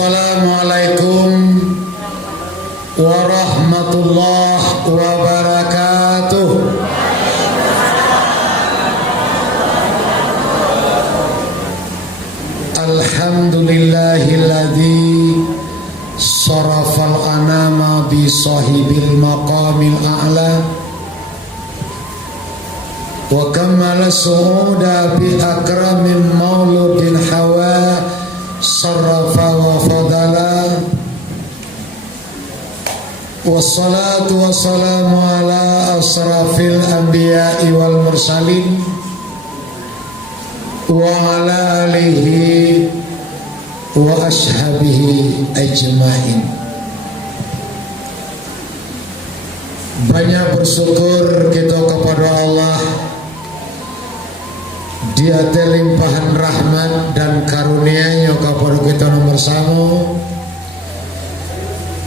Assalamualaikum warahmatullahi wabarakatuh. Alhamdulillahilladzi sarafal anama bi sahibil maqamil a'la wa kammala su'uda bi akramin mauludin hawa sarrafa wa fadala. Wassalatu wassalamu ala asrafil anbiya'i wal mursalin wa ala alihi wa ashabihi ajma'in. Banyak bersyukur kita kepada Allah, Dia limpahan rahmat dan karunia-Nya kepada kita nomor satu.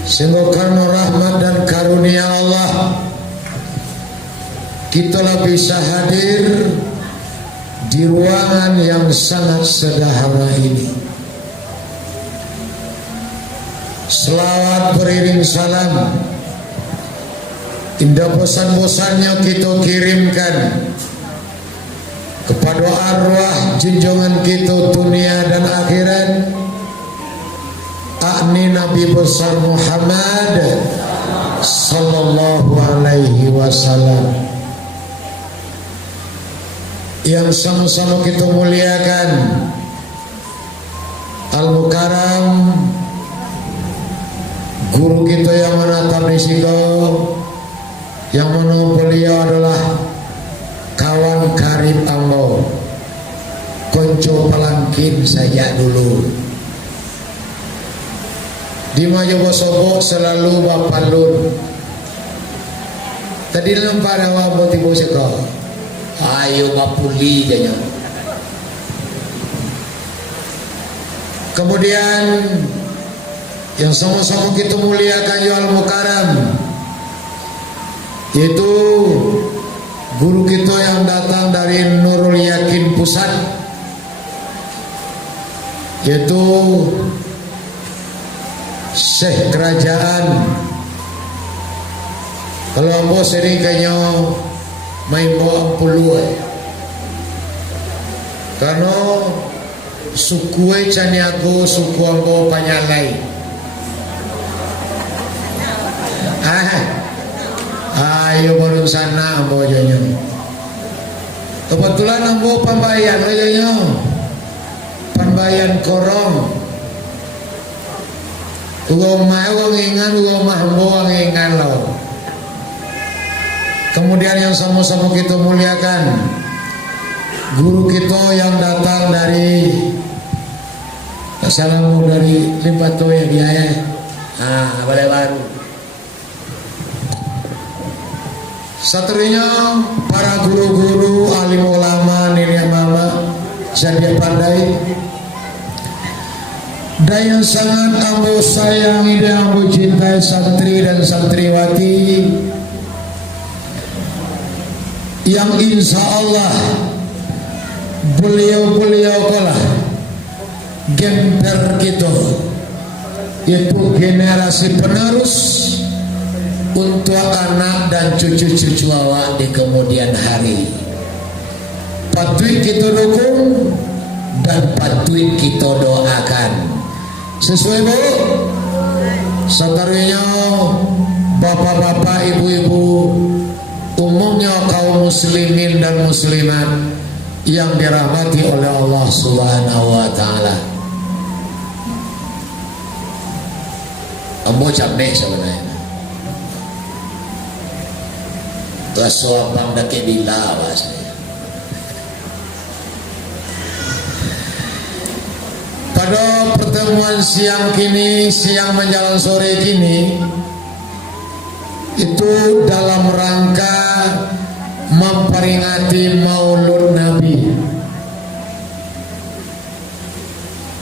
Sehingga karena rahmat dan karunia Allah, kita bisa hadir di ruangan yang sangat sederhana ini. Selawat beriring salam, indah bosan-bosannya kita kirimkan kepada arwah junjungan kita dunia dan akhirat, akni Nabi besar Muhammad sallallahu alaihi wasallam, yang sama-sama kita muliakan Al-Mukarram, guru kita yang menatap di situ, yang mana beliau adalah kawan karib ambo, konco pelangkin saya dulu di Majobosobo, selalu bapalun. Tadi lempar awak boti boseko, ayo bapuli janya. Kemudian yang sama-sama kita muliakan Al-Mukarram, yaitu guru kita yang datang dari Nurul Yakin Pusat, yaitu Syekh Kerajaan. Kalau ambo sering kayaknya main bawa puluh, karena suku cani aku suku ambo Panyalai. Ayo baru sana ambo aja. Kebetulan ambo Pambayan aja, Pambayan Korong. Uang mau ngingan, uang mahbo ngingan lo. Kemudian yang sama-sama kita muliakan guru kita yang datang dari Assalamu dari Limpato ya dia ya. Balai baru. Satunya para guru-guru, alim ulama, nenek mama, jadi pandai. Dan yang sangat ambo sayangi dan ambo cintai santri dan santriwati, yang insya Allah beliau-beliau kalah gemper kita, yaitu generasi penerus untuk anak dan cucu-cucu awak di kemudian hari. Patut kita dukung dan patut kita doakan. Sesuai bu, satarunya bapak-bapak, ibu-ibu, umumnya kaum muslimin dan muslimat yang dirahmati oleh Allah Subhanahu wa ta'ala. Ambo capek sebenarnya. Tuaswa bang dake dilawa saya. Pada pertemuan siang kini, siang menjelang sore kini, itu dalam rangka memperingati Maulud Nabi,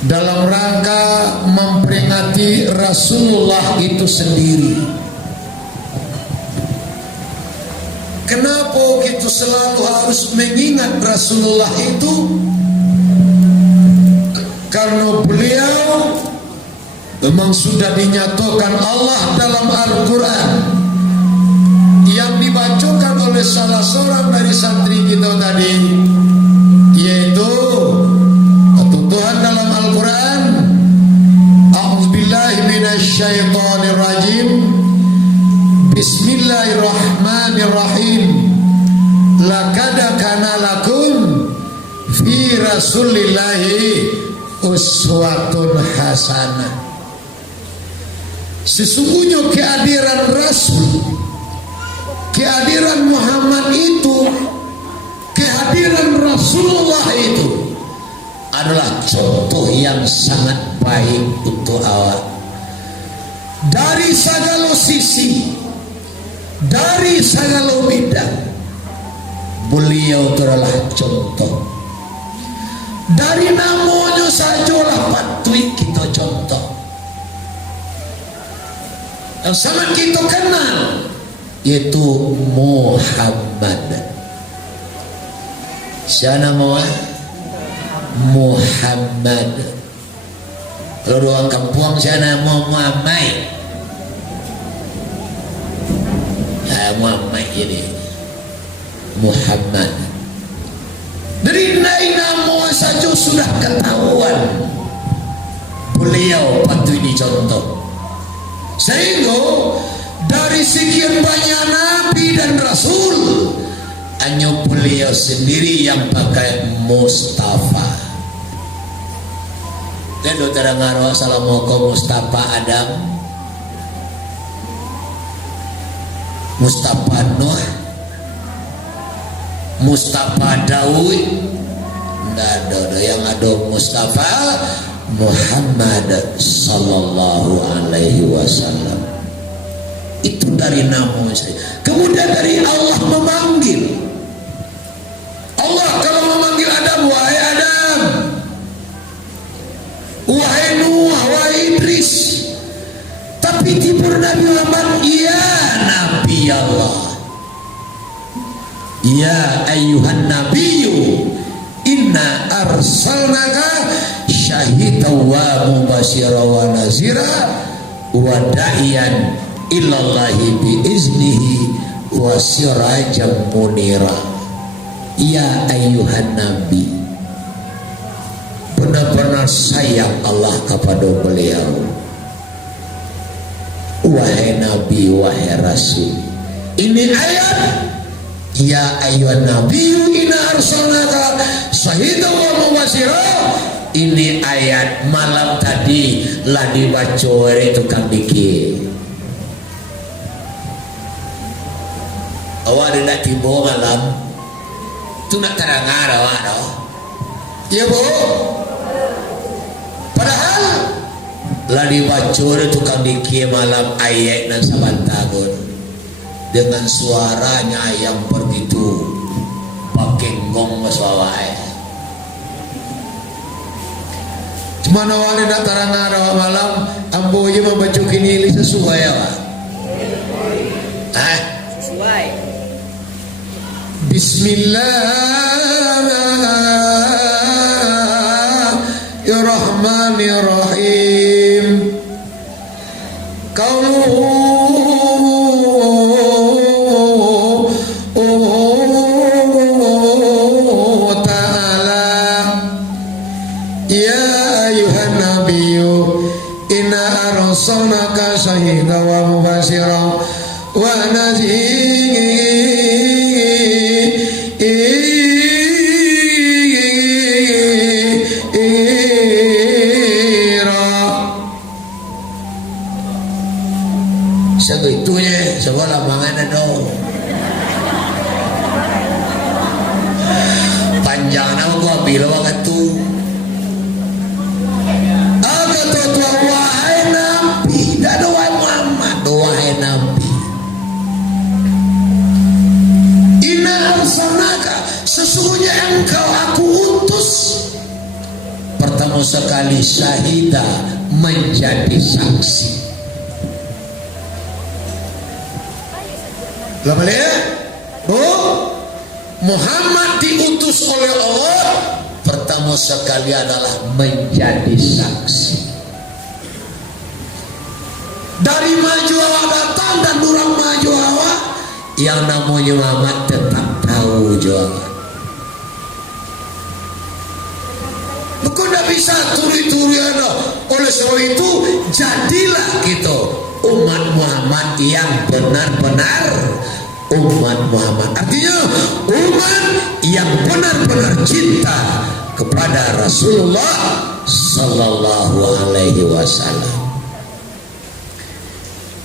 dalam rangka memperingati Rasulullah itu sendiri. Kenapa kita selalu harus mengingat Rasulullah itu? Karena beliau Memang sudah dinyatakan Allah dalam Al-Quran yang dibacakan oleh salah seorang dari santri kita tadi, yaitu Tuhan dalam Al-Quran, A'udzubillahi minasyaitonirrajim, Bismillahirrahmanirrahim, laqad kana lakum fi rasulillahi uswatun hasanah. Sesungguhnya kehadiran Rasul, kehadiran Muhammad itu, kehadiran Rasulullah itu adalah contoh yang sangat baik untuk awak dari segala sisi, dari segala bidang. Beliau adalah contoh. Dari namanya sajalah patut kita contoh. Yang sangat kita kenal yaitu Muhammad. Siapa nama Muhammad? Kalau orang kampung siapa nama Muhammad? Muhammad ini Muhammad. Dari nama saja sudah ketahuan beliau patut dicontoh. Sehingga dari sekian banyak nabi dan rasul, hanya beliau sendiri yang pakai Mustafa. Dan dokter ngaruh assalamualaikum Mustafa Adam, Mustafa Nuh, Mustafa Daud. Tidak ada yang ada Mustafa Muhammad sallallahu alaihi wasallam. Itu dari nama saya. Kemudian dari Allah memanggil. Allah kalau memanggil Adam, wahai Adam, wahai Nuh, wahai Idris. Tapi tibur Nabi Muhammad, ya Nabi Allah, ya ayyuhan nabiyyu inna arsalnaka syahidan wa mubasyiran wa nazira wa da'iyan ilallahi biiznihi wa sirajan munira. Ya ayyuhan nabi, benar-benar sayang Allah kepada beliau. Wahai nabi, wahai rasul. Ini ayat ya ayyuhan nabiyyu inna arsalnaka syahidan wa mubasyiran. Ini ayat malam tadi lah dibaca oleh tukang bikin. Awak tidak tiba malam tu nak terangar awak dah. Ya bu. Padahal lah dibaca oleh tukang bikin malam ayat dan sabantagun dengan suaranya yang begitu pakai gong masawai. Mana wali nak tarang arawa malam ambo ye membaca kini li sesuai apa? Sesuai. Bismillahirrahmanirrahim. Qauluhu arsalnaka syahidan wa mubasyiran wa nadhira. Segitunya sekolah mangan dong. Panjang nama gua bila waktu tu. Sesungguhnya engkau aku utus pertama sekali syahida, menjadi saksi. Lama ya? Oh, Muhammad diutus oleh Allah pertama sekali adalah menjadi saksi. dari maju awak datang dan durang maju awak, yang namanya Muhammad tetap tahu jawaban. Bukan tidak bisa turi-turi ada. Oleh sebab itu jadilah gitu umat Muhammad yang benar-benar umat Muhammad. Artinya umat yang benar-benar cinta kepada Rasulullah Sallallahu Alaihi Wasallam.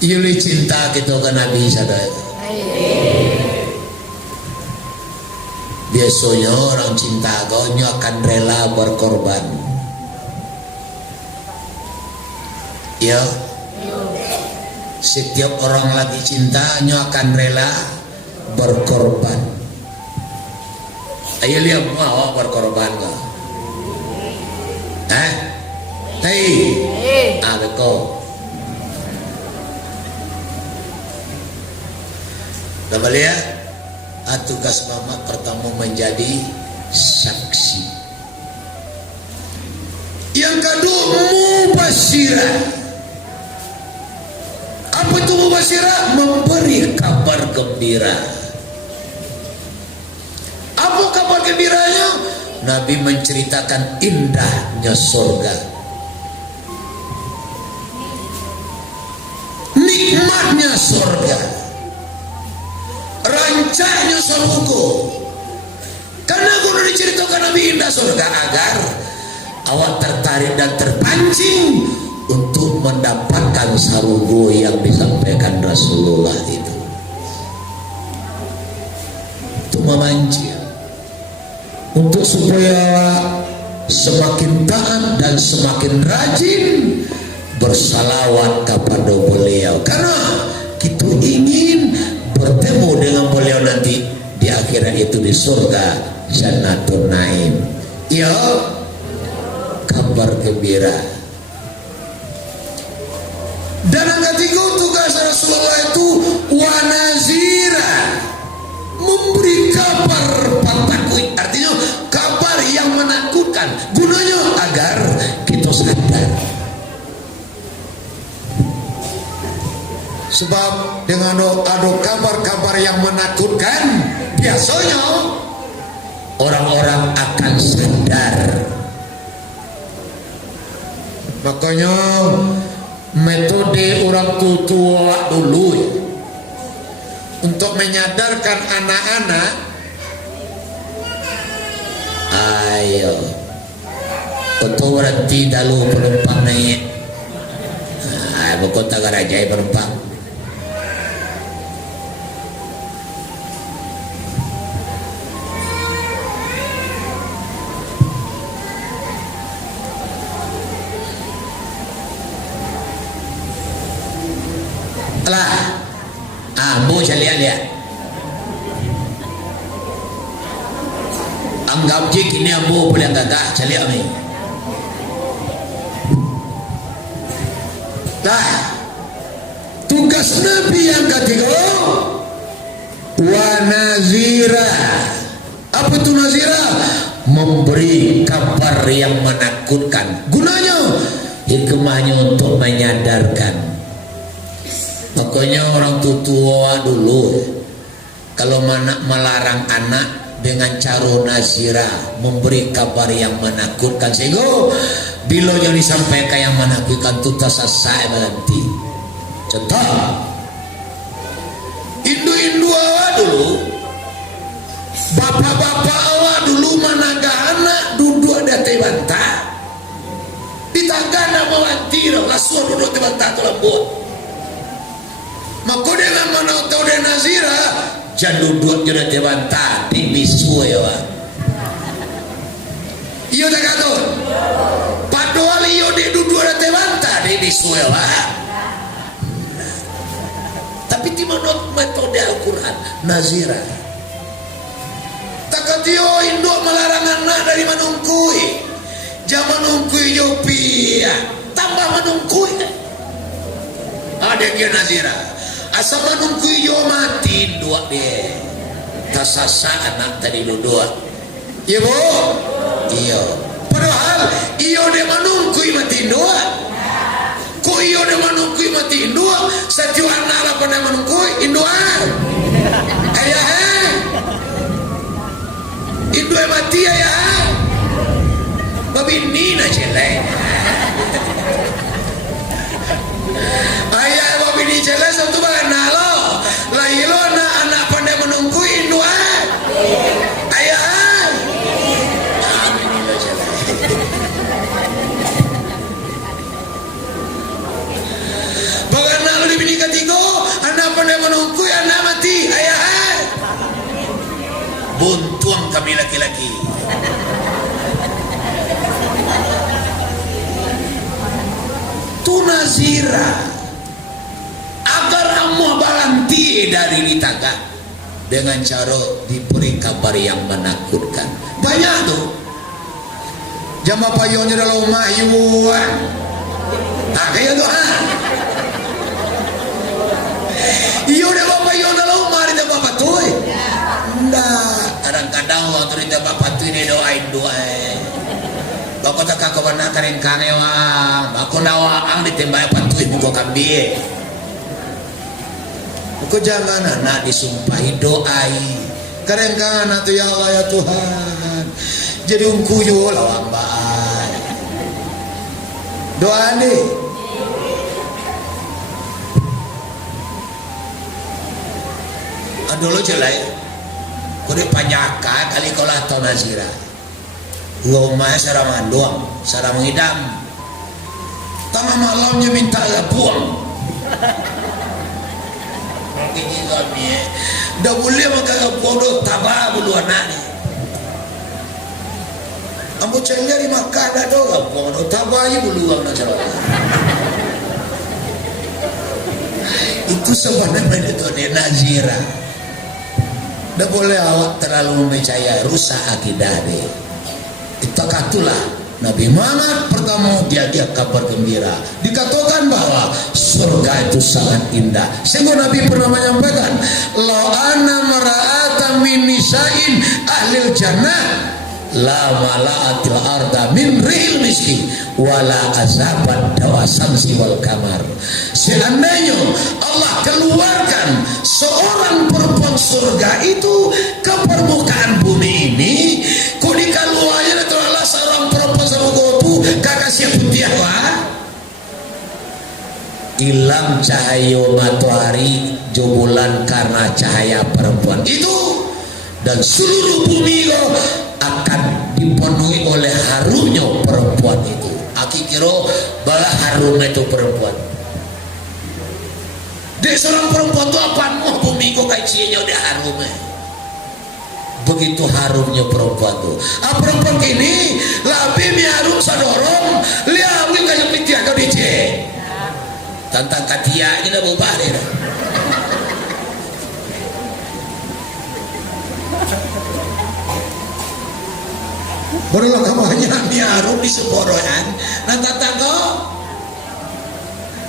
Yuli cinta kita ke Nabi sadaya. Biasanya orang cinta kau akan rela berkorban. Ya. Setiap orang lagi cinta akan rela berkorban. Ayo lihat mau berkorban kau. Hei. Ada kau. Dapat lihat. Tugas Muhammad pertama menjadi saksi. Yang kedua mubashirah. Apa itu mubashirah? Memberi kabar gembira. Apa kabar gembiranya? Nabi menceritakan indahnya surga, nikmatnya surga, rancanya surga. Karena guna diceritakan Nabi indah surga agar awak tertarik dan terpancing untuk mendapatkan sarugo yang disampaikan Rasulullah itu. Untuk memancing, untuk supaya semakin taat dan semakin rajin bersalawat kepada beliau. Karena kita ingin bertemu dengan beliau nanti di akhirat itu di surga Jannatul Naim. Ya, kabar gembira. Dan yang ketiga tugas Rasulullah itu wanazira, memberi kabar patakui, artinya kabar yang menakutkan. Gunanya agar kita sadar. Sebab dengan ada kabar-kabar yang menakutkan, biasanya orang-orang akan sadar. Makanya metode orang tua dulu untuk menyadarkan anak-anak, ayo betul berhenti dulu penumpang naik. Bukan tak rajai penumpang. Lah, bu saya lihat. Anggap je kini bu boleh gagah saya lihat ni. Lah, tugas Nabi yang ketiga, wanazira. Apa itu nazira? Memberi kabar yang menakutkan. Gunanya, hikmahnya untuk menyadarkan. Makanya orang tua dulu kalau mana melarang anak dengan cara nazira, memberi kabar yang menakutkan, sehingga bila yang disampaikan yang menakutkan itu tersasar nanti. Contoh, Indu awak dulu, bapak-bapak awak dulu managa anak duduk ada tebantah, di tangga nama wanti langsung duduk tebantah tu lembut. Maka dengan mana tahu dia nazira, jangan duduk jadi tebantah di bisu ya. Iyo tak kata. Padahal iyo dia duduk ada tebantah di bisu ya. Tapi di mana metode Al-Quran nazira. Tak kata iyo induk melarang anak dari manungkui. Jangan manungkui jopi ya. Tambah manungkui. Ada dia nazira. Asal manungkui jo mati dua dia. Tasasa anak tadi dua. Iya bu? Iya. Padahal iyo dia manungkui mati dua. Ko iyo de manungkui mati indua sajuan ala pada manungkui induan ayah indua mati ayah babi nina jelek ayah babi ni jelek satu bahan nalo lahilo na anak pada manungkui induan ayah bini ketiga anak pandai menungkui anak mati ayah buntuang kami laki-laki tu nazira agar amuh balanti dari ditaga dengan cara diberi kabar yang menakutkan banyak tuh jama payungnya dalam mahyuan tak kayak doa iyo de bapak iyo dalam umar de bapak tuh ndak kadang-kadang waktu de bapak tuh ini doain doa bapak tak kawan karen kange wang aku nawang ditembak bapak tuh buku kambi buku jangan anak disumpahi doai karen kangen tuh ya Allah ya Tuhan jadi ungkuyo lawang baik doa nih dulu jelai kode panyaka kali kolah tau nazira gua umah sarang doang sarang mengidam tengah malamnya minta buang ini kami dah boleh maka buang do tabah bulu anak ni ambo cengnya di makan dah do buang do tabah aja bulu anak sarang itu sebenarnya itu dia nazira. Tidak boleh awak terlalu mempercaya rusak akidah dia. Itakatulah Nabi Muhammad pertama dia kabar gembira. Dikatakan bahwa surga itu sangat indah. Sehingga Nabi pernah menyampaikan, "Lau ana mara'ata min nisa'in ahlil jannah la mala'atil arda min rihil miski wala azabat dawasamsi wal kamar." Seandainya Allah keluarkan seorang perempuan surga itu ke permukaan bumi ini, kok dikaluarnya itu adalah seorang perempuan sama gotu kakak siap putih hilang cahaya matahari jobulan karena cahaya perempuan itu, dan seluruh bumi akan dipenuhi oleh harumnya perempuan itu. Aki kira bala harum itu perempuan. Dek seorang perempuan itu apa mau bumi kok kayak cienya udah harum. Begitu harumnya perempuan itu. Perempuan kini lebih harum sadorong lihat kayak pitiah kau dicek. Tantang katia ini dah berubah deh. Barulah kamarnya harum di seborohan. Nanti tanggo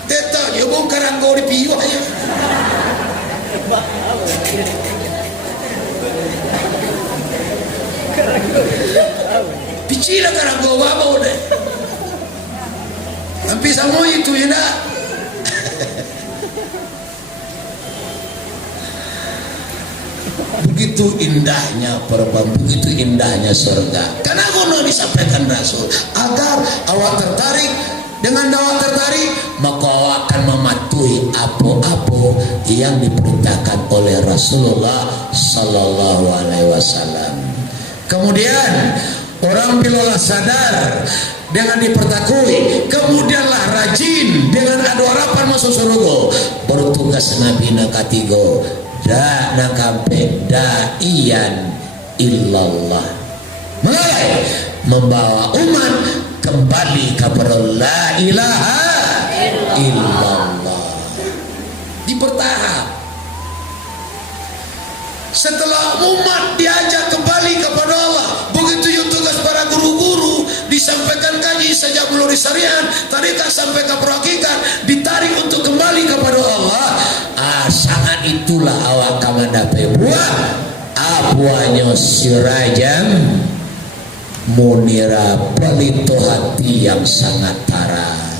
tetok dia bongkar anggo di piyu aja. Picila karanggo apa udah. Hampir sama itu ya nak. Begitu indahnya perempuan, begitu indahnya surga. Karena kono disampaikan Rasul agar awak tertarik. Dengan awak tertarik, maka awak akan mematuhi apa-apa yang diperintahkan oleh Rasulullah Sallallahu Alaihi Wasallam. Kemudian orang bilalah sadar dengan dipertakui, kemudianlah rajin dengan adu harapan masuk surga. Bertugas Nabi nakatigo da nakampe da'iyan illallah, mulai membawa umat kembali kepada la ilaha illallah. Dipertahap. Setelah umat diajak kembali kepada Allah, begitu yang tugas para guru-guru disampaikan kaji sejak belum syariat, tadi tak sampai ke hakikat, ditarik untuk kembali kepada Allah. Saat itulah awak dapat buah abuahnya sirajam munira pelito hati yang sangat terang.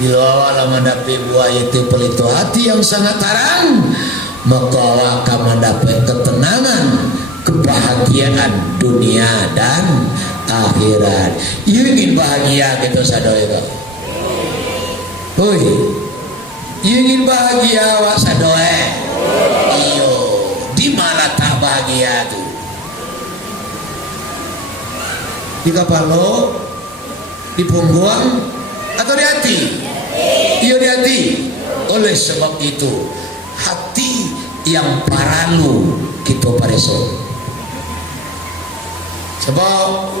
Bila awak mendapat buaya itu pelito hati yang sangat tarang, maka awak akan mendapat ketenangan, kebahagiaan dunia dan akhirat. You ingin bahagia gitu sadoe kok. Hoi, you ingin bahagia awak sadoe? Iyo, di mana tak bahagia tuh? Di kepala, di punggung, atau di hati? Iya di hati. Oleh sebab itu hati yang paralu kita pareso. Sebab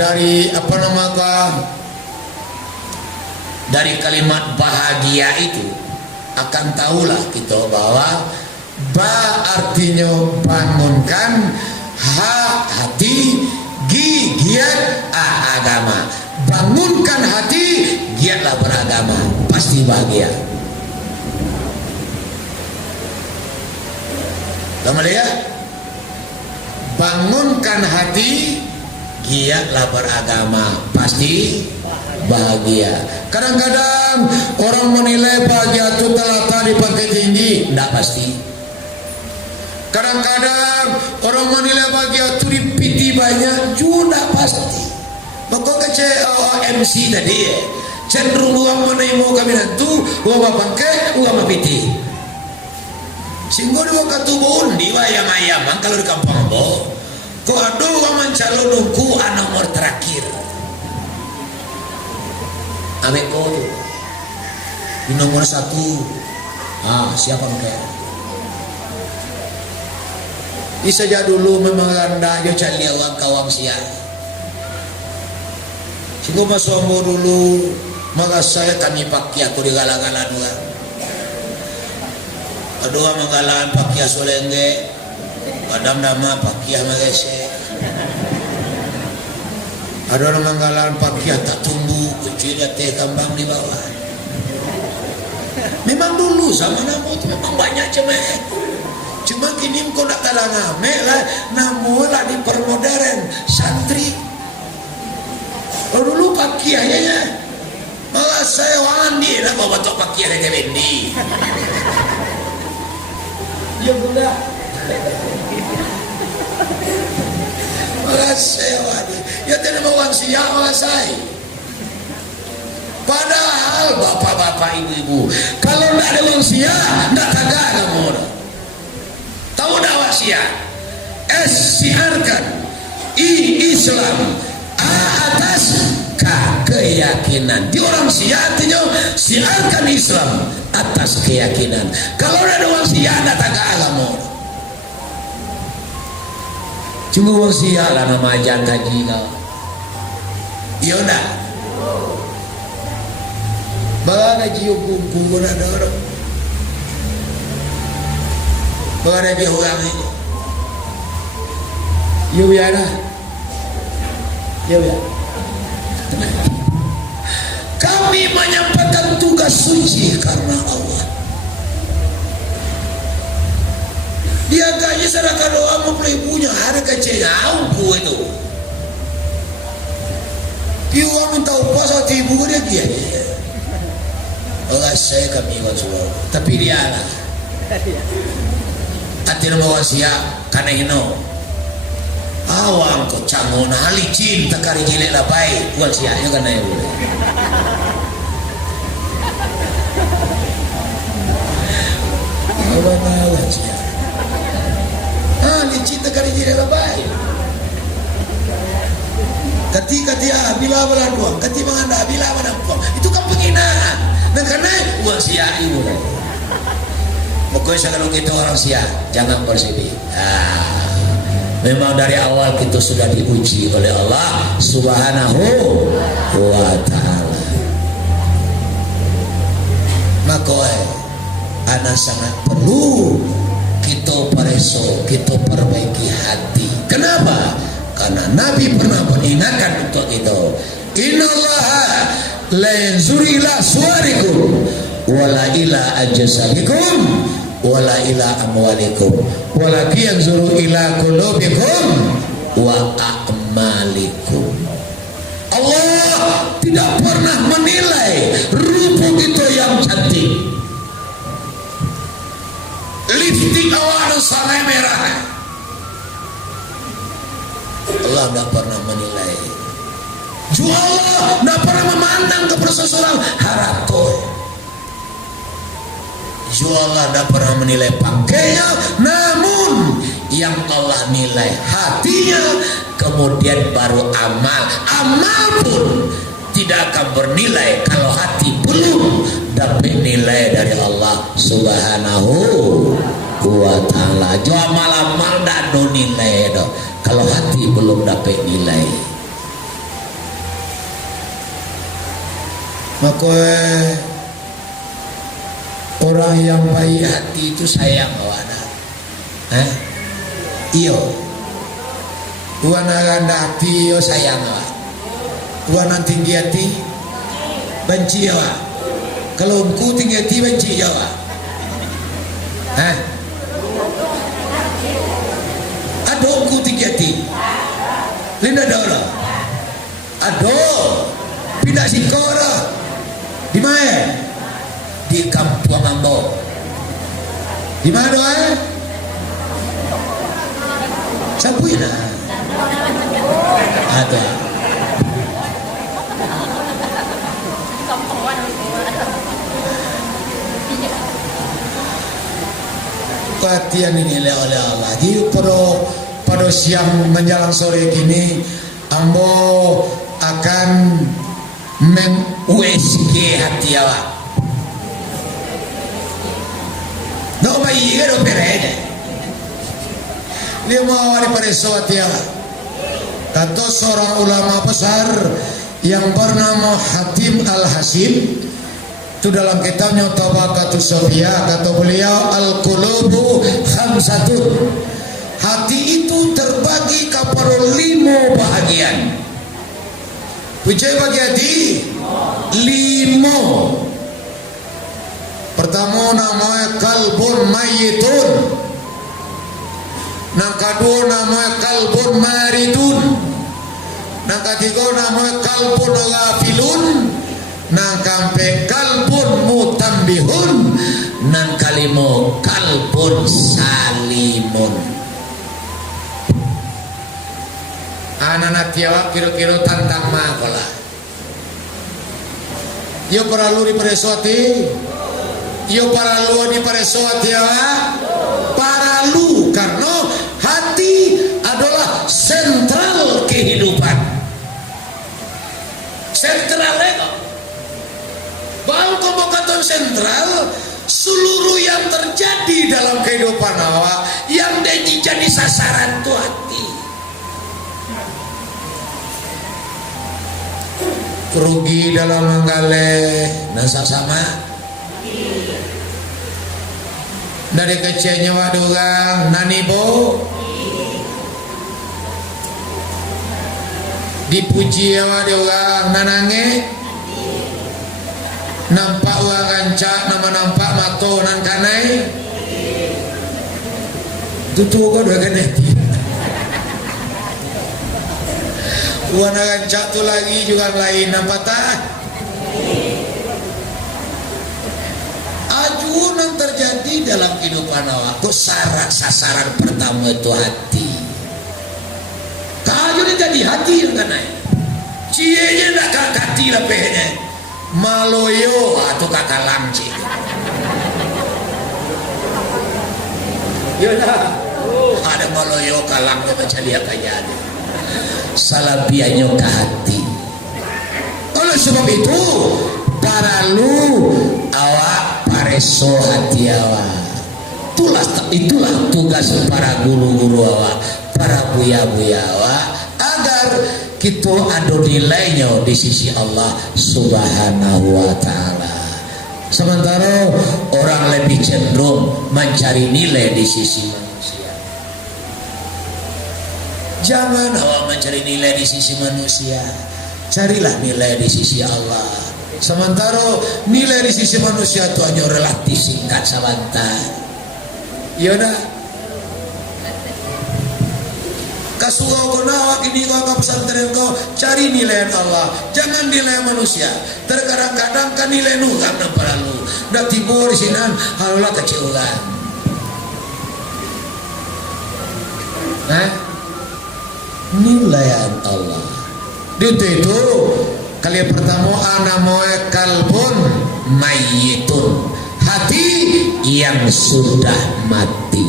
dari dari kalimat bahagia itu akan tahulah kita bahwa artinya bangunkan hati, giat agama. Bangunkan hati, giatlah beragama, pasti bahagia. Kamu lihat? Bangunkan hati, giatlah beragama, pasti bahagia. Kadang-kadang orang menilai bahagia itu terletak di pangkat tinggi, tidak pasti. Kadang-kadang orang menilai bahagia itu di piti banyak, juga pasti. Maka MC tadi cenderung uang menerima kami nantu uang bangkai uang piti. Sehingga dua katubun di ayam-ayam kalau di kampung bo. Kau ada uang mencalon nungku nomor terakhir. Ameko tu di nomor 1. Siapa mungkin? Saja dulu memang rendah yo cari uang kawang siang. Sehingga masombo dulu maka saya kami pakai aku di galang-galang dua. Kedua menggalang pakai solenge, kadang nama pakai magese. Ada orang menggalang pakai tak tumbuh, kecil teh kambang di bawah. Memang dulu zaman namu itu memang banyak cemek. Cuma kini kau nak talang amek lah, namu lah di permodern santri. Kalau dulu pakaiannya malah saya wandi lah bawa batok pakaian yang bendi. Ya sudah. Malah saya wandi. Ya tidak mau uang siap malah saya. Padahal bapak-bapak ibu-ibu kalau tidak ada uang siap tidak kagak kamu. Tahu tak awak siap? Siarkan Islam atas keyakinan. Di orang Syiah artinya siarkan Islam atas keyakinan. Kalau ada orang Syiah nak tak agama. Cuma orang Syiah lah nama ajan haji kau. Iya nak. Bagai haji hukum pun ada orang. Bagai haji orang ini. Iya biar lah. Ya, ya. Kami menyampaikan tugas suci karena Allah. Dia gaji sedekah doa mempelai ibunya hari kecilnya aku itu. Dia minta upah saat ibu dia. Allah saya kami wasulah. Tapi dia lah. Hati nama wasiat karena ino. Awang ko cangon halicin takari gile la baik buat sianya kan ya boleh. Awang awang sia. Halicin takari gile la baik. Ketika dia bila doang, ketika menganda bila doang, itu kan penghinaan. Dan karena buat sia ibu. Pokoknya kalau kita orang sia jangan bersedih. Memang dari awal kita sudah diuji oleh Allah Subhanahu wa ta'ala. Maka anak sangat perlu kita pareso, kita perbaiki hati. Kenapa? Karena Nabi pernah mengingatkan untuk itu. Innallaha la yanzuru ila suwarikum wala ila ajsadikum wala ila amwalikum walakin yanzuru ila qulubikum wa a'malikum. Allah tidak pernah menilai rupa kita yang cantik. Lipstik awak sangat merah, Allah tidak pernah menilai. Juga Allah tidak pernah memandang kepada seseorang harato. Juga Allah tidak pernah menilai pakainya, namun yang Allah nilai hatinya, kemudian baru amal. Amal pun tidak akan bernilai kalau hati belum dapat nilai dari Allah Subhanahu wa ta'ala. Jo amal-amal tidak ada nilai do, kalau hati belum dapat nilai. Maka orang yang baik hati itu sayang awana. Iyo wana ganda hati yo sayang awak. Wana tinggi hati benci awak. Kalau engkau tinggi hati benci awak. Ada engkau tinggi hati Linda Dora. Ada pindah sikora. Di mana? Di Kampung Ambo. Di mana? Sabuina. Ada. Perhatian ini oleh Allah. Jadi pada siang menjelang sore gini, Ambo akan meng-USG hati awak. No bayi kan operanya. Dia mau awak daripada hati awak. Kata seorang ulama besar yang bernama Hatim Al-Hasim, itu dalam kitabnya Tabaqatus Sofia, kata beliau al-qulubu khamsatun. Hati itu terbagi kepada 5 bahagian. Puja bagi hati 5. Pertama namanya kalbun mayyitun, yang kedua namanya kalbun maridun, yang ketiga namanya kalbun ghafilun, yang keempat kalbun mutambihun, yang kelima kalbun salimun. Anak-anak tiawak kira-kira tantang makola. Yo perlu diperesoti, yo perlu diperesoti awak. Paralu karena hati adalah sentral kehidupan. Sentral itu. Bahwa kompokator sentral seluruh yang terjadi dalam kehidupan awak yang jadi sasaran itu hati. Rugi dalam menggale nasa sama dari kecilnya wadugang nanibo dipuji wadugang nanange nampak uang ancak nama nampak mato nan kanai tutu kau dua ganti wana gancak tu lagi juga lain nampak tak aju yang terjadi dalam kehidupan awak kok sasaran pertama itu hati. Kalau jadi hati yang kena cienya nak kakati lepehnya maloyo atau kakak lamci yaudah ada maloyo kalang macam dia kaya ada salabianya ke hati. Oleh sebab itu paralu awak pareso hati awak. Itulah tugas para guru-guru awak, para buya-buya awak, agar kita ada nilainya di sisi Allah Subhanahu wa ta'ala. Sementara orang lebih cenderung mencari nilai di sisi manusia. Jangan awak mencari nilai di sisi manusia, carilah nilai di sisi Allah. Sementara nilai di sisi manusia itu hanya relatif singkat sebentar. Yaudah. Kasugau kau nawak ini kau ke pesantren kau cari nilai Allah, jangan nilai manusia. Terkadang-kadang kan nilai nu karena perlu. Dah tibur sinan halulah keciulan. Nah, nilai Allah. Itu kali pertama anamoe kalbun mayyitun, hati yang sudah mati.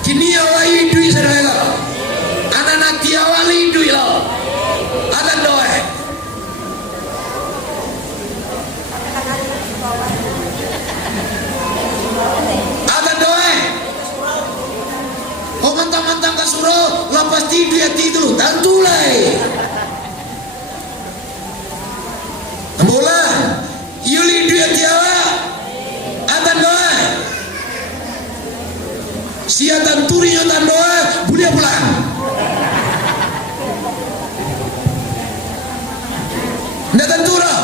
Kini awal hidup saudara, anak nanti awal hidup lo, akan doa. Akan doa. Oh mentang-mentang kasuruh, lepas tidur ya tidur, tantulai. Ambulan, yuli dia tiawa, akan doa. Siatan turinya tandoa bulia pulang. Ndak tentu lah.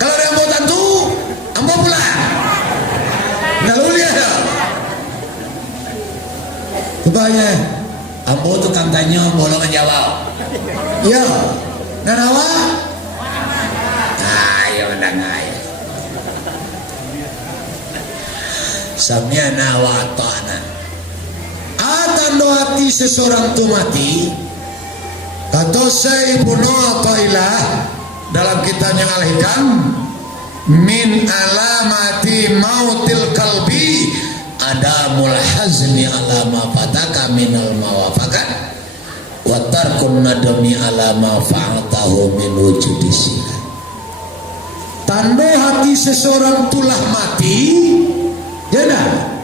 Kalau ada yang mau tentu, ambo pulang. Ndak lulia dah. Kebanyak, ambo tu kampanye bolongan Jawa. Iya, nanawa. Ayo ndang ayo. Samnya nawa ta'ana. Atando hati seseorang itu mati, kata Sayyiduna Athaillah dalam kitabnya Al-Hikam, min alamati mautil kalbi adamul hazni ala ma fataka minal mawafaqat wa tarkun nadami ala ma fa'atahu min wujudis. Tanda hati seseorang itulah mati, jangan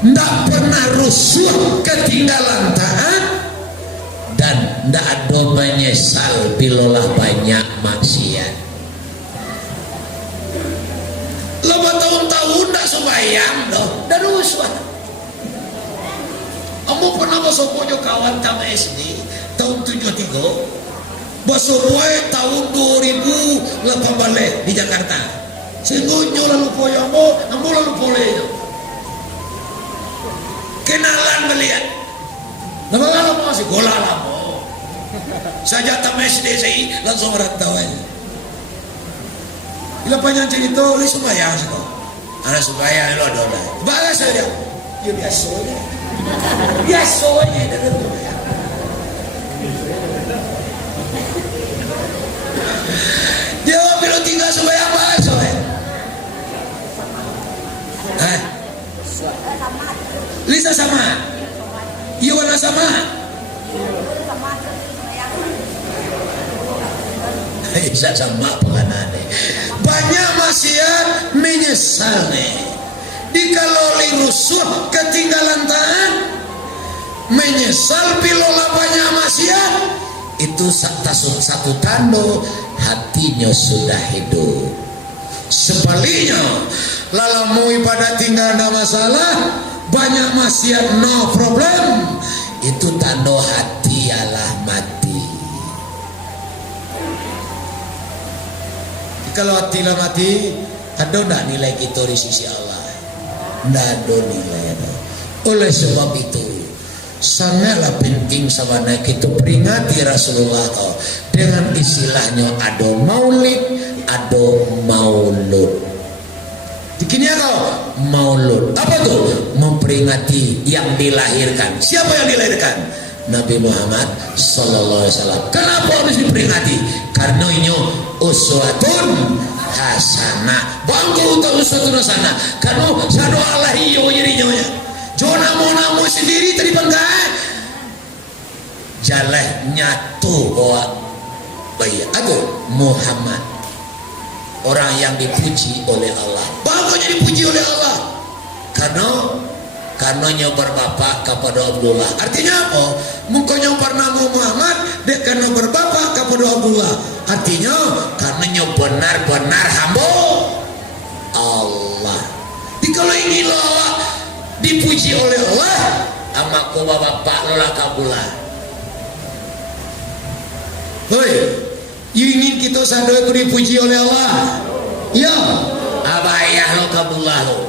ndak pernah rusuh ketinggalan taat dan ndak ada menyesal bilolah banyak maksiat. Lama tahun-tahun ndak sembahyang doh, dan rusuh. Kamu pernah basopojo kawan tam SD tahun 73, basopoe tahun 2018 di Jakarta. Sengonyo lalu poyomo, kamu lalu poleyo. Kenalan melihat nama lama masih gola lama saja tam SD saya langsung merantau aja. Bila panjang cerita lu sembahyang sih kok anak sembahyang lu ada lah balas saja ya biasanya dia bila tinggal sembahyang balas Lisa sama, iya warna sama. Lisa sama penganane. Banyak maksiat menyesal nih. Dikaloli rusuh ketinggalan taat, menyesal pilola banyak maksiat. Itu satu tanda hatinya sudah hidup. Sebaliknya, lalamu ibadah tinggal ada masalah, banyak maksiat no problem, itu tanda hati ialah mati. Kalau hati lah mati, ada tak nilai kita di sisi Allah? Tidak ada nilai. Oleh sebab itu sangatlah penting sebenarnya kita peringati Rasulullah dengan istilahnya ada maulid, ada maulud. Begini ya kau, maulud. Apa tuh? Memperingati yang dilahirkan. Siapa yang dilahirkan? Nabi Muhammad Sallallahu Alaihi Wasallam. Kenapa harus diperingati? Karena ini uswatun hasanah. Bangku untuk uswatun hasanah. Karena sadu Allah iyo jadinya. Jona mau namu sendiri tadi bangga. Jalah nyatu bahwa bayi aduh Muhammad, orang yang dipuji oleh Allah. Bapaknya dipuji oleh Allah karena nyobar bapak kepada Abdullah. Artinya apa? Muka nyobar nama Muhammad dia karena berbapak kepada Abdullah. Artinya karena benar-benar hamba Allah. Jadi kalau ingin lo dipuji oleh Allah, amaku bapak lo lah kabulah. Hoi, ingin kita sadar itu dipuji oleh Allah. Ya, abah ayah lo kabullah lo.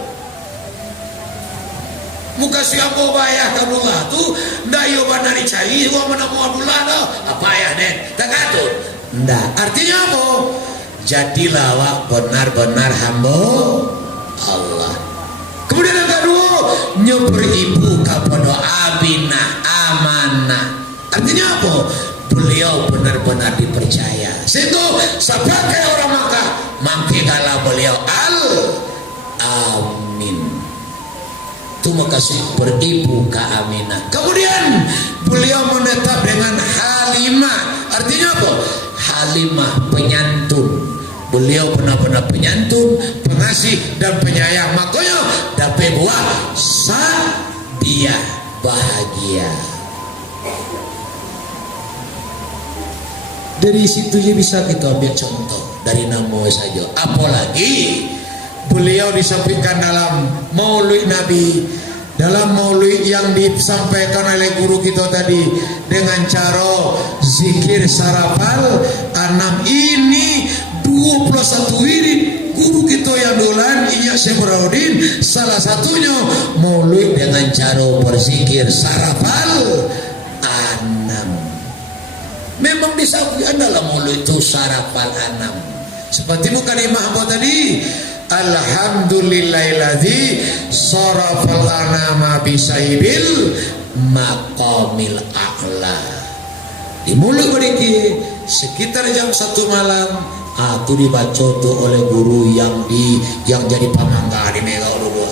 muka siapa bayah kabullah tu ndak yo bandari cai gua menamu Abdullah dah apa ya den tak katut ndak artinya apa jadilah wak benar-benar hamba Allah. Kemudian yang kedua nyuper ibu kepada Aminah amanah artinya apa beliau benar-benar dipercaya situ sebagai orang Makkah mangkigala beliau amin itu makasih beribu ke Aminah. Kemudian beliau menetap dengan Halimah artinya apa Halimah penyantun beliau benar-benar penyantun pengasih dan penyayang makanya dapat buah dia bahagia. Dari situ bisa kita ambil contoh dari nama saja. Apalagi beliau disampaikan dalam maulid Nabi, dalam maulid yang disampaikan oleh guru kita tadi dengan cara zikir sarafal 6 ini 21 wirid guru kita yang dolan Inya Syekh Burhanuddin salah satunya maulid dengan cara berzikir sarafal 6. Memang disampaikan dalam maulid itu sarafal 6 seperti kalimah apa tadi alhamdulillahilladzi sarafal anama bisaibil maqamil a'la. Di mulut beriki sekitar jam 1 malam itu dibaca tuh oleh guru yang jadi pamangga di Mega Ulu.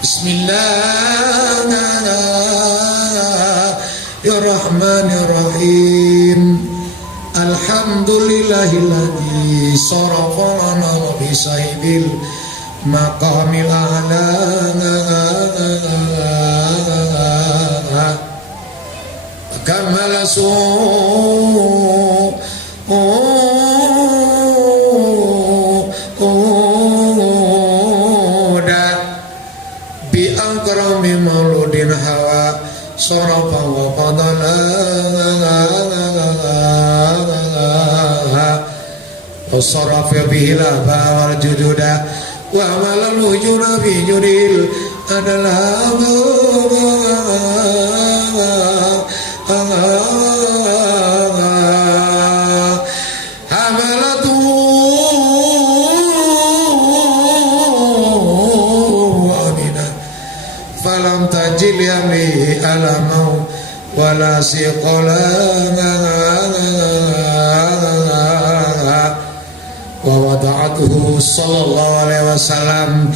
Bismillahirrahmanirrahim. Alhamdulillahilladzi sarafana bisaibil maqamil a'la kamala bi akrami mauludin hawa sarafa wa fadala wasarafa bihi laba wal jududa wa malal wujuna bi judil adalah hamalatu Aminah falam tajil yamli alamau wala siqala wa wada'atuhu sallallahu alaihi wasallam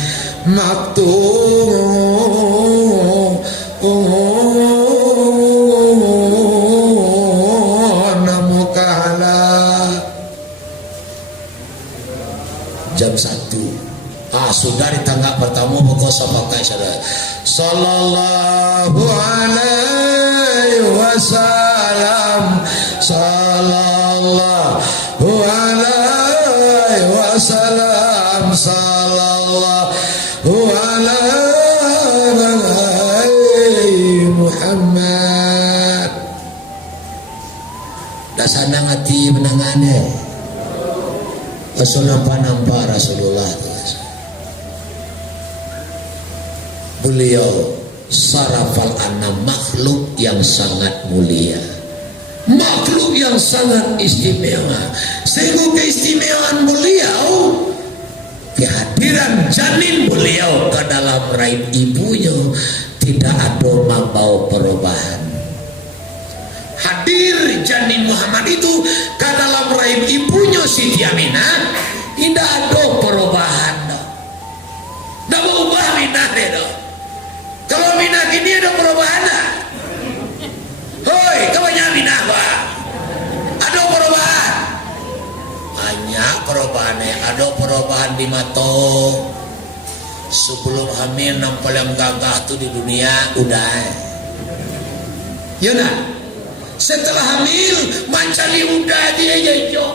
jam 1 sudah di tangga pertama berkosa pakai saudara sallallahu alaihi wasallam sallallahu alaihi wasallam sallallahu alaihi Muhammad dasana ngati menangane nampak Rasulullah. Beliau sarafal anam makhluk yang sangat mulia, makhluk yang sangat istimewa. Sehingga keistimewaan beliau, kehadiran janin beliau ke dalam rahim ibunya tidak ada membawa perubahan. Hadir janin Muhammad itu ke dalam rahim ibunya Siti Aminah tidak ada perubahan. Tidak berubah Aminah deh. Kalau Aminah ini ada perubahan dah. Hoi, kawannya Aminah bah. Ada perubahan. Banyak perubahannya. Ada perubahan di mata. Sebelum hamil nampak yang gagah tuh di dunia udah. Ya nah. Setelah hamil mancali udah dia jauh.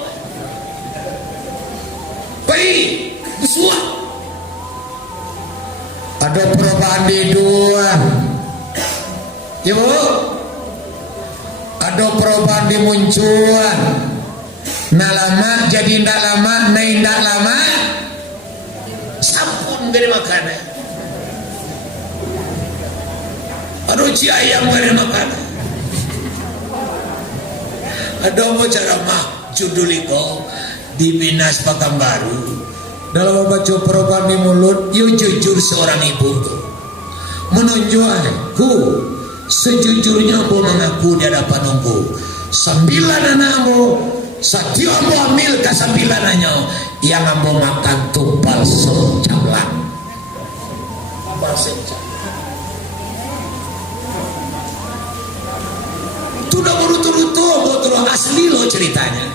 Baik, bersuah. Ada perubahan di hidung, ya bu. Ada perubahan di munculan. Nak lama jadi ndak lama, naik ndak lama. Sampun gede makannya. ci ayam kali makan. Ada apa cara mah judul itu di Minas Pekanbaru dalam membaca perubahan di mulut. Yo jujur seorang ibu tuh menunjukku sejujurnya aku mengaku di hadapan Engkau 9 anakmu satu ambo ambil ke 9-nya yang ambo makan tumpal secablang itu udah berut-rutu botol asli loh ceritanya.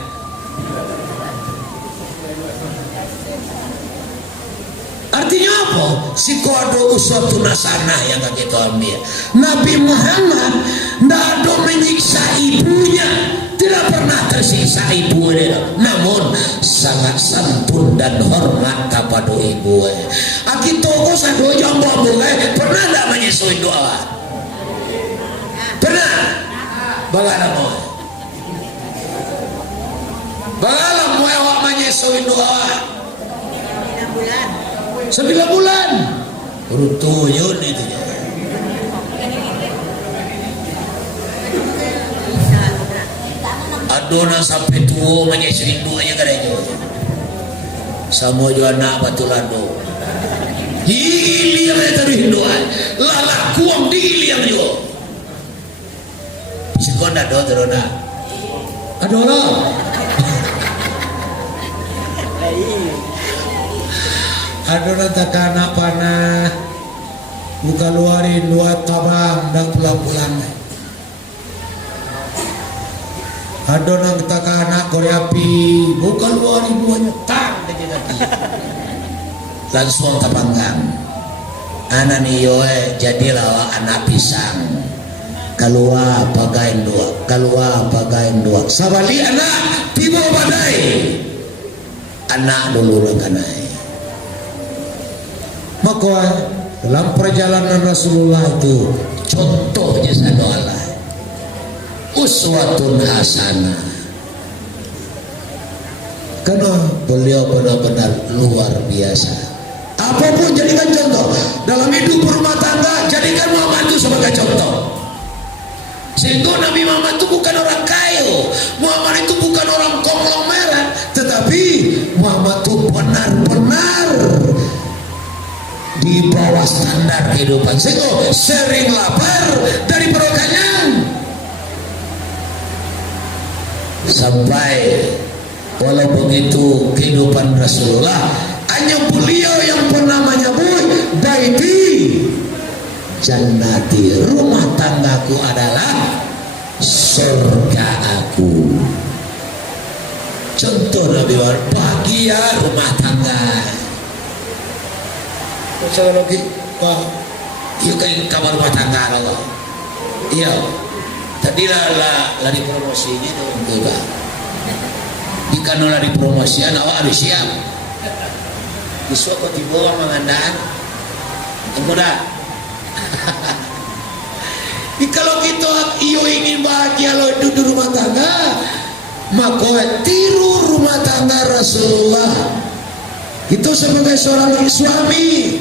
Artinya apa? Si kodo uswatun hasanah yang kita ambil. Nabi Muhammad tidak ada menyiksa ibunya, tidak pernah tersiksa ibunya, namun sangat santun dan hormat kepada ibu. Aki toko satu jambu pernah tidak menyusui doa? Pernah? Bagaimana? Bagaimana mau awak menyusui doa? 9 bulan rutuyun itu ya. Adona sampai tua menyesri duanya kadang sama juga anak batu lado hili yang tadi doa lala kuang dili yang juga sekonda do terona adola adona takana panah buka luarin 2 tabang dan pulang-pulang. Adona takana koreapi buka luarin 2 tang langsung kapanggang. Anak niyoe jadilah anak pisang. Keluar pagain 2, keluar pagain 2. Sabali anak tiba badai. Anak dulu kanai. Maka dalam perjalanan Rasulullah itu contohnya adalah uswatun hasanah. Karena beliau benar-benar luar biasa. Apapun jadikan contoh dalam hidup berumah tangga, jadikan Muhammad itu sebagai contoh. Sehingga Nabi Muhammad itu bukan orang kaya, Muhammad itu bukan orang konglomerat, tetapi Muhammad itu benar-benar di bawah standar kehidupan. Sehingga sering lapar dari perut kenyang. Sampai walau begitu kehidupan Rasulullah, hanya beliau yang pernah menyebut baiti jannati, rumah tanggaku adalah surga aku. Contoh Nabi Muhammad bahagia rumah tangga. Saya lagi, wah, iya kan kamar rumah tangga Allah. Iya, tadi lah di promosinya tuh enggak. Jika nolak di promosian, awak harus siap. Besok kau tiba mengandang, enggak. Kalau kita ingin bahagia lo hidup di rumah tangga, maka tiru rumah tangga Rasulullah. Itu sebagai seorang suami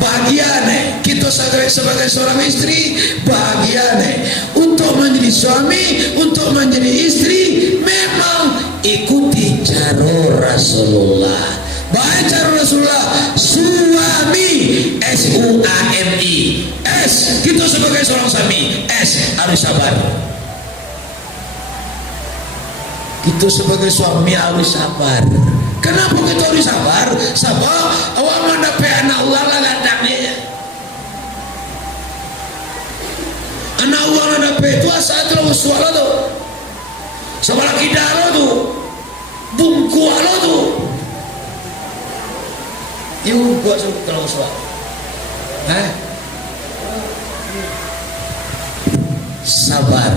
bahagia nih, kita sebagai seorang istri bahagia nih. Untuk menjadi suami, untuk menjadi istri, memang ikuti cara Rasulullah. Baik cara Rasulullah, suami, SUAMI, S, kita sebagai seorang suami, S, harus sabar. Kita sebagai suami harus sabar. Kenapa kita harus sabar? Sabar, awak mendapat anak Allah ladangnya. Anak Allah mendapat itu asal terlalu suara tu. Sebelah kita lo tu, bungku lo tu. Ibu buat terlalu suara. Sabar.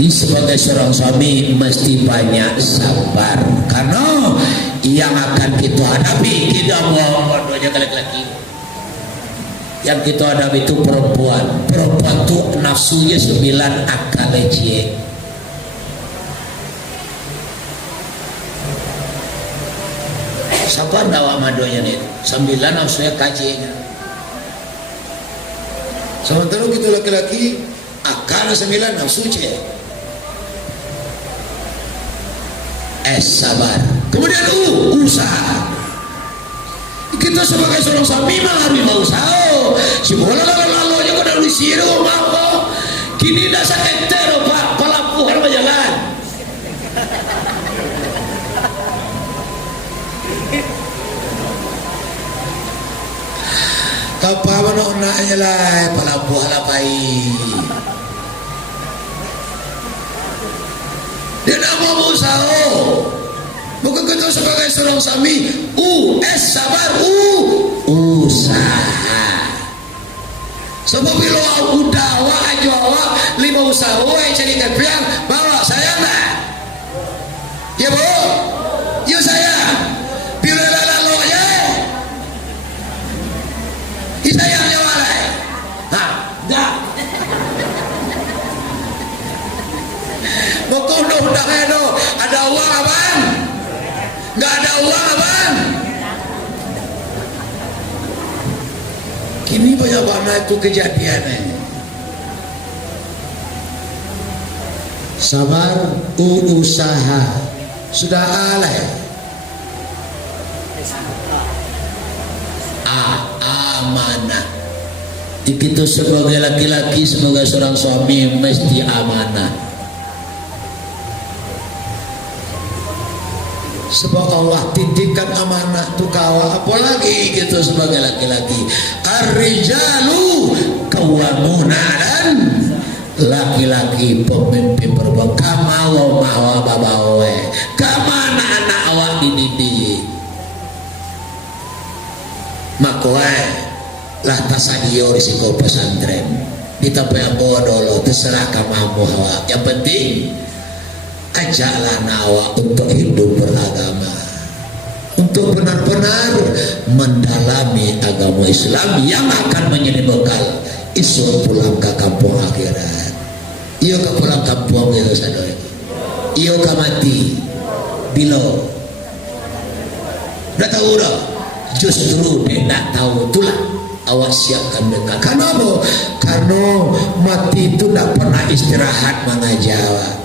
Sebagai seorang suami mesti banyak sabar, karena yang akan kita hadapi kita mau bodohnya laki-laki. Yang kita hadapi itu perempuan. Perempuan itu nafsunya 9 akal cie. Sabar dawa madonya nih 9 nafsunya kajinya. Sementara kita laki-laki akan 9 nafsu C. Sabar. Kemudian usaha. Kita sebagai seorang suami mah harus berusaha. Si bola lalu aja kau dah lusiru mau. Kini dah sakit terus pak pelaku harus berjalan. Apa mana naknya lah pelaku halapai. Dia nak mau berusaha. Bukan kita sebagai seorang suami sabar usaha. Sebab bila udah aja lima usaha yang jadi kepiang bawa saya nak. Ya bu, ya saya. Bila lalu ya, sayangnya walai. Dah. Bukan udah ada uang abang. Nggak ada uang abang. Kini banyak banget itu kejadiannya. Sabar usaha sudah alay. Amanah. Kita sebagai laki-laki, sebagai seorang suami mesti amanah. Sebab Allah titipkan amanah tu kawa, apalagi kita sebagai laki-laki. Ar-rijalu qawwamuna, dan laki-laki pemimpin perempuan. Kama wa mahwa babawe, kama anak-anak awak dididik. Maka lah tasadio risiko pesantren. Kita punya bodoh, terserah kamu hawa. Yang penting ajaklah awak untuk hidup beragama, untuk benar-benar mendalami agama Islam yang akan menjadi bekal isu pulang ke kampung akhirat. Iyo ke pulang kampung itu sadoi. Iyo ke mati bila dah tahu dah, justru dia tak tahu itulah awak siapkan mereka. Karena apa? Karena mati itu tak pernah istirahat mengajar.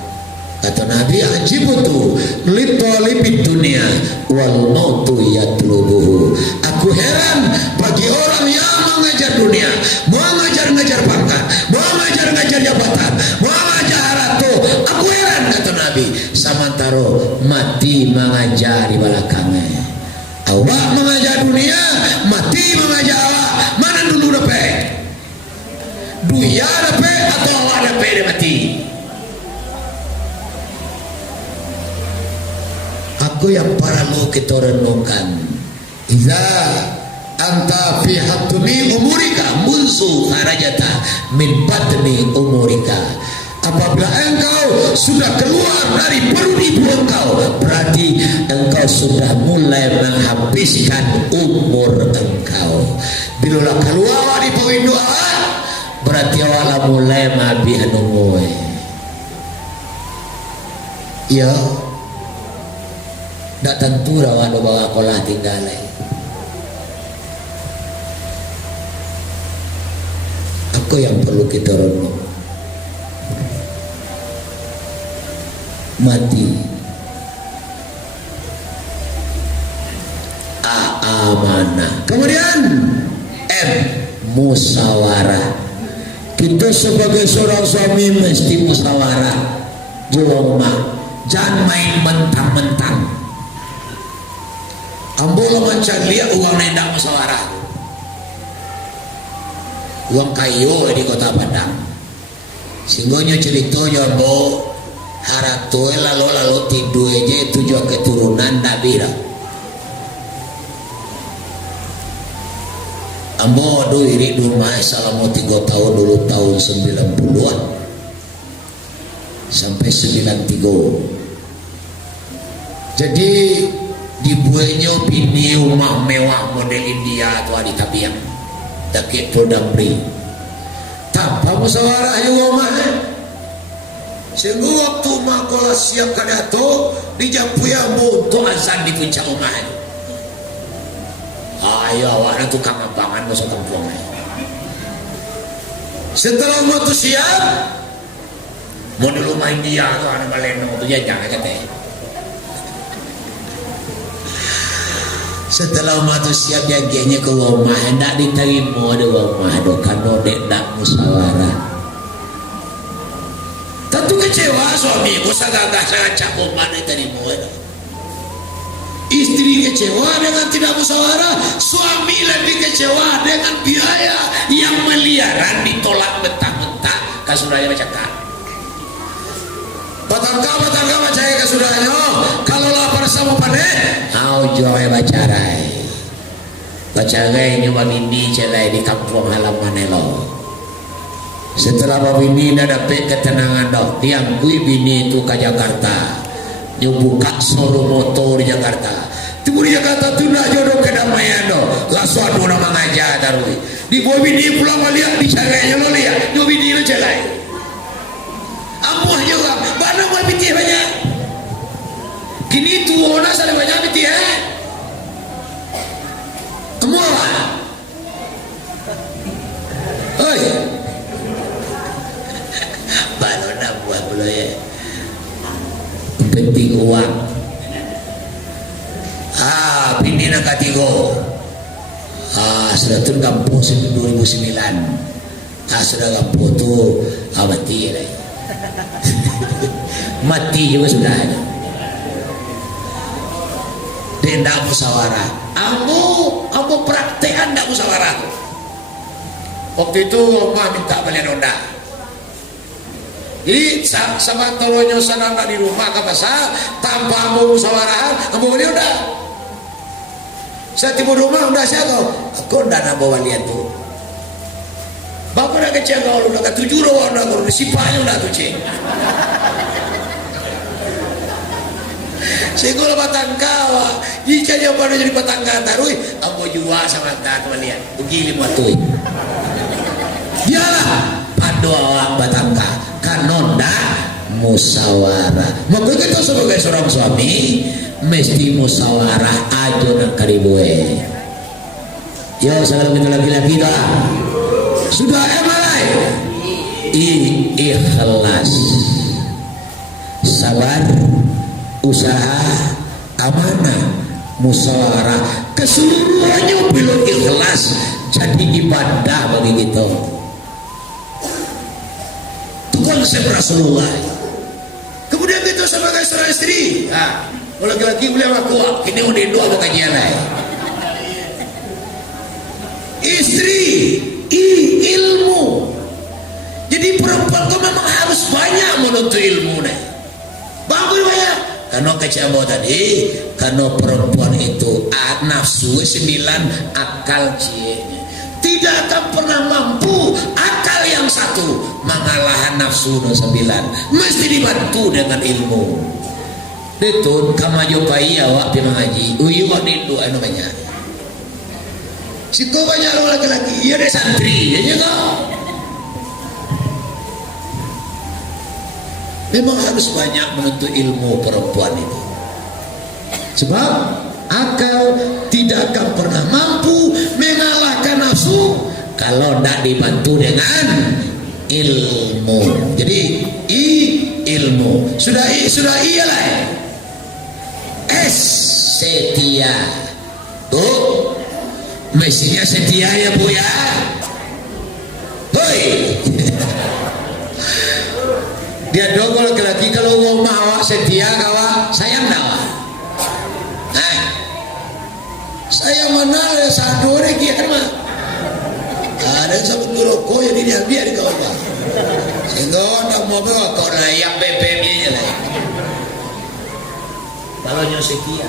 Kata Nabi, ajibutu litolibid dunia wal mautu yatlubuhu. Aku heran bagi orang yang mengajar dunia, mau ngajar-ngajar pangkat, mau ngajar-ngajar jabatan, mau ngajar haratu. Aku heran, kata Nabi, samantara mati mengajar di belakangnya. Awak mengajar dunia, mati mengajar awak. Mana dulu dapat? Dunia dapat atau awak dapat dia mati? Aku yang perlu kita renungkan. Iza anta fi hatmi umurika munzu kharajata min batni umurika. Apabila engkau sudah keluar dari perut ibu engkau, berarti engkau sudah mulai menghabiskan umur engkau. Bila keluar dari perut ibu awak, berarti awak mulai menghabiskan umur. Ya. Tak tentu rawan bawa kolah tinggal. Aku yang perlu kita renung. Mati. Amanah. Kemudian musyawarah. Kita sebagai seorang suami mesti musyawarah. Jangan main mentang-mentang. Ambo macam lihat uang nendak musyawarah, uang kayu di kota Padang. Singgonya ceritanya ambo haratu lalu tidur aja tujuan keturunan Nabi dah. Ambo iri rumah selama 3 tahun dulu tahun 90-an sampai 93. Jadi dibuatnya bini rumah mewah model India atau di Tabiang tak produk beri tanpa musyawarah juga rumah. Sehingga waktu makola siap kadato dijampuya untuk azan di puncak rumah. Ayo awak tukang abangan masuk kampung. Setelah mau tuh siap, mau dulu main dia tuh anak baleno tuh ya jangan katanya. Setelah mau tuh siap jaganya ke rumah, hendak diterima di rumah, dokan dek dak musyawarah. Tentu kecewa suami, bosan gagah sangat cakap mana diterima. Istri kecewa dengan tidak musyawarah, suami lebih kecewa dengan biaya yang miliaran ditolak mentah-mentah. Kasuraya bacakan. Batangka bacanya kasuranya. Kalau lapar sama panen, joy bacarai. Bacarai nyoba bini celai di kampung halaman elo. Setelah babini dah dapat ketenangan dok, tiang kui bini itu ke Jakarta. Dia buka showroom motor di Jakarta. Timur Jakarta tu nak jodoh kedamaian do. Langsung ada orang mengajar tarui. Di bawah bini pulang balik di caranya lo lihat. Di bini lo celai. Ampuh juga. Mana buat piti banyak. Kini tu orang sana banyak piti Kamu apa? Oi. Baru nak buat belum ya. Penting uang. Bini nak katigo. Sudah turun kampung 2009. Sudah kampung tu mati lagi. Mati juga sudah ada. Dia tidak musyawarah. Aku praktekan tidak musyawarah. Waktu itu Oma minta balik ronda. Jadi sama tolonyo sana di rumah ke pasar tanpa mau musyawarah, kamu beli udah. Saya tiba rumah udah saya aku udah nak bawa lihat tu. Bapak dah kecil kau udah kat 7 orang dah kau sipanya udah tu cing. Segala batangka, jika dia pada jadi batangka tarui, aku jual sama tak lihat. Begini muatui. Dialah pandoa batangka. Kanonda musyawarah. Maka kita sebagai seorang suami mesti musyawarah aja nak karibue. Ya sekarang kita lagi-lagi dah. Sudah emalai. Ikhlas, sabar, usaha, amanah, musyawarah, keseluruhannya belum ikhlas jadi ibadah bagi kita. Konsep Rasulullah. Kemudian kita sebagai seorang istri, kalau laki-laki boleh aku, ini udah dua apa kajian lain. Istri, ilmu. Jadi perempuan itu memang harus banyak menuntut ilmu nih. Bagus banyak. Karena kecabo tadi, karena perempuan itu nafsu 9, akal cienya. Tidak akan pernah mampu akal yang satu mengalahkan nafsu 9. Mesti dibantu dengan ilmu. Itu kamu pai awak pi mengaji. Uyu kok dindu anu banyak. Situ banyak orang laki-laki. Iya deh santri ya kau. Memang harus banyak menuntut ilmu perempuan itu. Sebab akal tidak akan pernah mampu mengalahkan nafsu kalau tidak dibantu dengan ilmu. Jadi ilmu sudah iyalah setia tuh mestinya setia ya bu ya. Hoi dia dong laki-laki kalau mau awak setia kawa sayang dah. Saya mana ya satu orang kian mah ada sabut rokok yang diambil di kawan sehingga orang mau bawa kau lah yang BPM-nya lah kalau nyo setia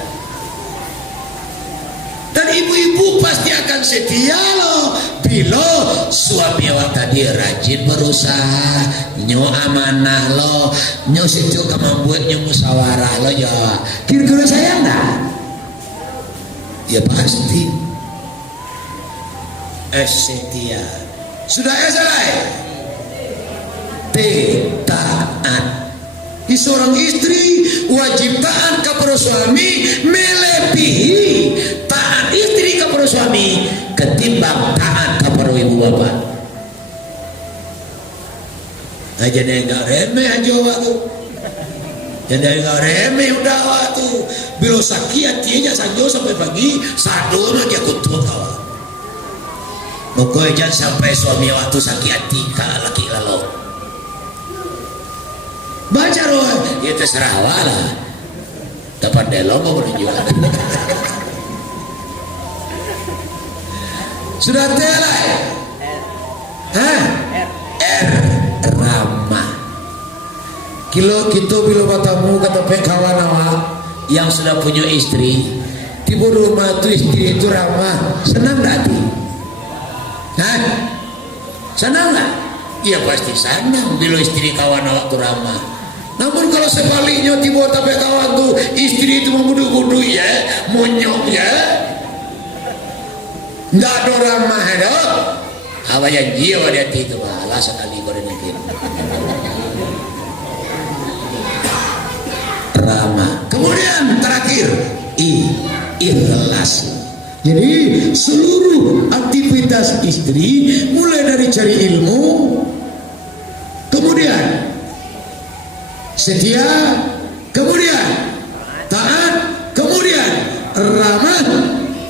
dan ibu-ibu pasti akan setia loh bila suami awak tadi rajin berusaha nyo amanah lo nyo situ kemampuan nyo musyawarah lo ya kira-kira sayang dah. Ya pasti setia sudah selesai taat. Seorang istri wajib taat kepada suami melebihi taat istri kepada suami ketimbang taat kepada ibu bapak. jadi enggak remeh aja waktu. Jadi enggak remeh udah waktu. Bilo sakit tianya sanjo sampai pagi, sadu lagi aku tuh kawan. Pokoknya jangan sampai suami waktu sakit hati kalau laki lalu. Baca roh, ya terserah wala. Dapat delong mau dijual. Sudah telai. Hah? R ramah. Kilo gitu bila batamu kata kawan awak yang sudah punya istri, tiba rumah tu istri itu ramah, senang hati. Hah? Senang nggak? Iya pasti senang bila istri kawan awak tu ramah. Namun kalau sebaliknya tiba tapi kawan tu istri itu membudu-budu ya, monyok ya, nggak ada ramah dok. Apa yang jiwa dia itu malah sekali kau dengar. Ramah. Kemudian terakhir ikhlas. Jadi seluruh aktivitas istri mulai dari cari ilmu, kemudian setia, kemudian taat, kemudian ramah,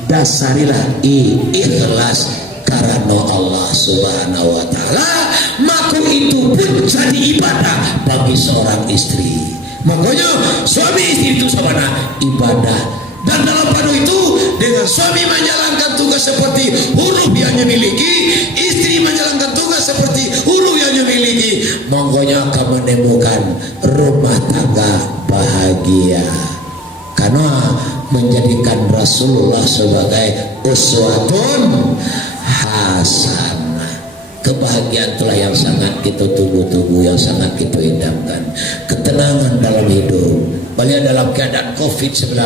dasarilah ikhlas karena Allah Subhanahu wa taala, maka itu pun jadi ibadah bagi seorang istri. Makanya suami istri itu sama ibadah. Dan dalam padu itu dengan suami menjalankan tugas seperti huruf yang dia miliki, istri menjalankan tugas seperti huruf yang dia miliki, monggonya akan menemukan rumah tangga bahagia. Karena menjadikan Rasulullah sebagai uswatun hasanah. Kebahagiaan itulah yang sangat kita tunggu-tunggu, yang sangat kita idamkan. Ketenangan dalam hidup. Balik dalam keadaan COVID-19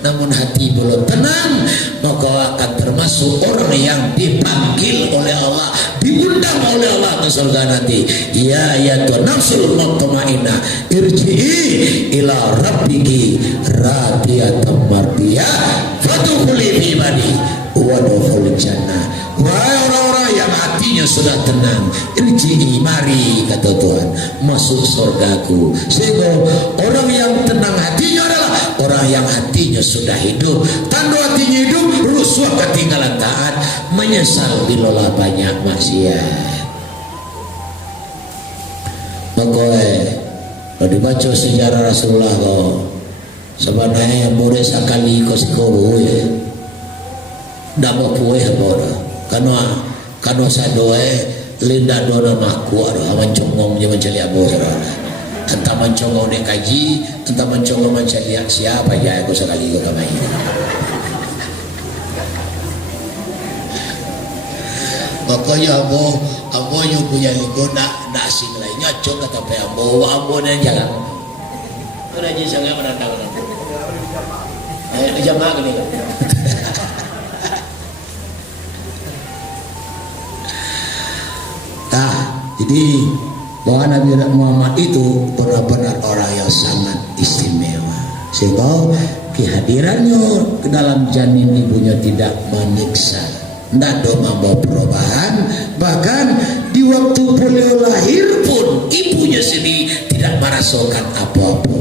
namun hati belum tenang, maka akan termasuk orang yang dipanggil oleh Allah, diundang oleh Allah ke surga nanti. Ya ayyatuhan nafsul mutmainnah irji'i ila rabbiki radiyatan mardiyah fadkhuli fi ibadi wadkhulil jannah. Wahai orang-orang yang hatinya sudah tenang, irji'i, mari kata Tuhan, masuk surgaku. Sehingga orang yang tenang hatinya adalah orang yang hatinya sudah hidup. Tanda hatinya hidup, rusuh ketinggalan taat, menyesal bila banyak maksiat. Makanya kalau dibaca sejarah Rasulullah kok sebenarnya yang boleh sekali kau sekolah ya, dah mau puas apa karena sadoe linda dona maku ada mencongong dia mencari abu entah mencongong dia kaji, entah mencongong mencari siapa aja aku sekali kau kamai. Makanya abo yang punya ligo nak asing lainnya cong kata pe abo dan jangan. Orang je sangat menantang orang. Jamaah ni. Jadi bahwa Nabi Muhammad itu benar-benar orang yang sangat istimewa, sehingga kehadirannya ke dalam janin ibunya tidak menyiksa, tidak ada membawa perubahan. Bahkan di waktu beliau lahir pun ibunya sendiri tidak merasakan apa-apa.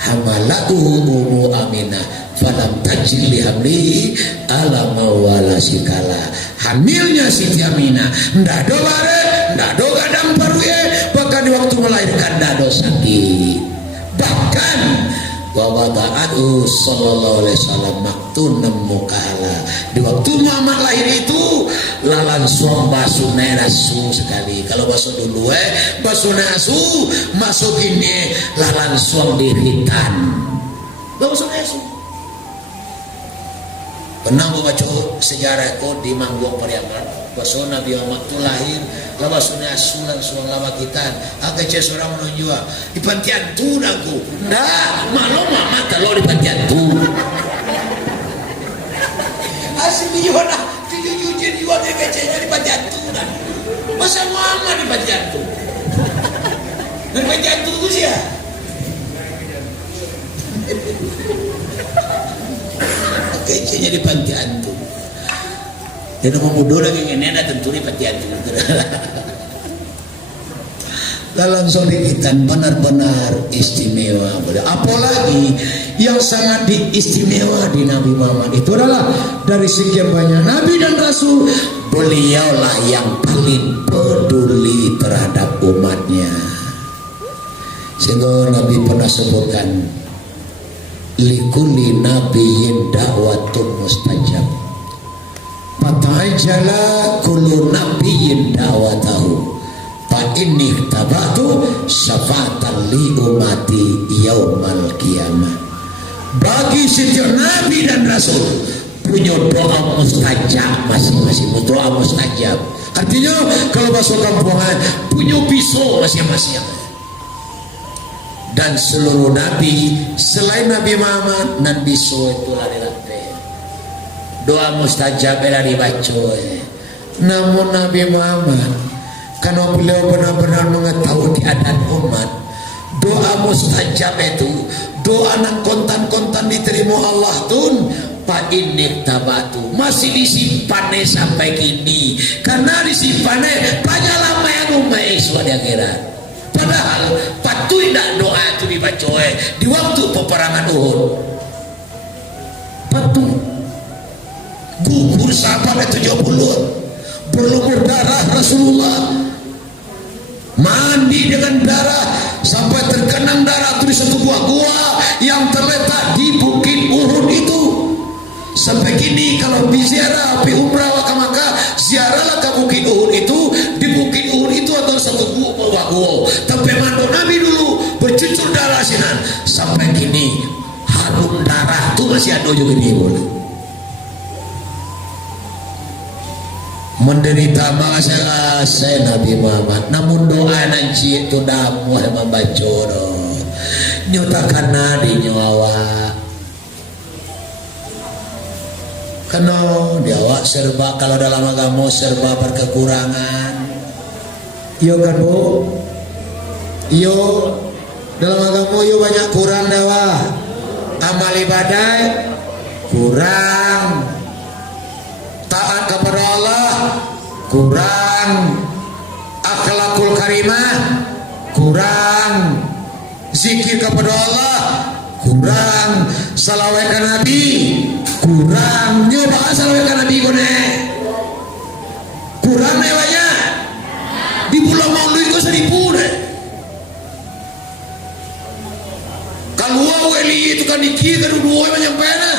Hamalahu ummu Aminah falam tajil lihamlihi ala mawala sikala. Hamilnya Siti Aminah ndak ada bare, ndak ada gadang paruye, bahkan di waktu melahirkan ndak ada sakit. Bahkan wa wada'atu sallallahu alaihi wasallam maktunan mukala. Di waktu Muhammad lahir itu lalan suam basuh nerasu sekali. Kalau basuh dulu basuh nerasu masuk ini lalan suam diritan. Basuh nerasu. Pernah baca sejarah itu di Mangguang Pariaman, basuh Nabi Muhammad itu lahir, lah basuhnya asulan suam lama kita. Agak cek seorang menunjuk di pantian tu aku. Nah, malu mama kalau di pantian tu. Asli juga nak, tujuh juga dia kecenya di pantian tu. Masa mama di pantian tu. Di pantian tu sih ya. Kecenya di pantian tu. Dan mau mudo lagi ngene tentu di pantian tu. dalam soliditan benar-benar istimewa. Apalagi yang sangat diistimewa di Nabi Muhammad itu adalah dari sekian banyak Nabi dan Rasul, beliaulah yang paling peduli terhadap umatnya. Sehingga Nabi pernah sebutkan, likulli nabiyyin da'watun mustajab, fata'ajjala kullu nabiyyin da'watahu, fa inni tabatu syafa'atan li umati yaumal qiyamah. Bagi setiap nabi dan rasul punya doa mustajab masing-masing, doa mustajab. Artinya kalau bahasa kampungan punya pisau masing-masing. Dan seluruh nabi selain Nabi Muhammad nan pisau itu lari-lari. Doa mustajab lari baca. Namun Nabi Muhammad, karena beliau benar-benar mengetahui keadaan umat, doa mustajab itu doa nak kontan-kontan diterima Allah tun Pak ini tabatu masih disimpannya sampai kini, karena disimpannya banyak lama yang umat Iswa di akhirat. Padahal patut tidak doa itu dibaca di waktu peperangan Uhud. Patut gugur sahabat 70, berlumur darah Rasulullah, mandi dengan darah sampai terkenang darah itu di satu buah gua yang terletak di Bukit Uhud itu. Sampai kini kalau biziarah pi umrah ke Makkah, ziarahlah ke Bukit Uhud itu. Di Bukit Uhud itu ada satu buah gua tapi mandu Nabi dulu bercucur darah sinan. Sampai kini harum darah itu masih ada juga di Uhud. Menderita masa saya Nabi Muhammad, namun doa nanti itu damu membaca nyatakan nadi nyawa karena dia serba, kalau dalam agama serba berkekurangan. Yo kan bu, yo dalam agama yo banyak kurang dawa, amal ibadah kurang, taat kepada Allah kurang, akhlakul karimah kurang, zikir kepada Allah kurang, salawat ke Nabi kurang. Nyoba salawat ke Nabi kurang banyak. Di bulan Maulid itu 1000 deh. Kalau wali itu kan dikir kan dua banyak pena.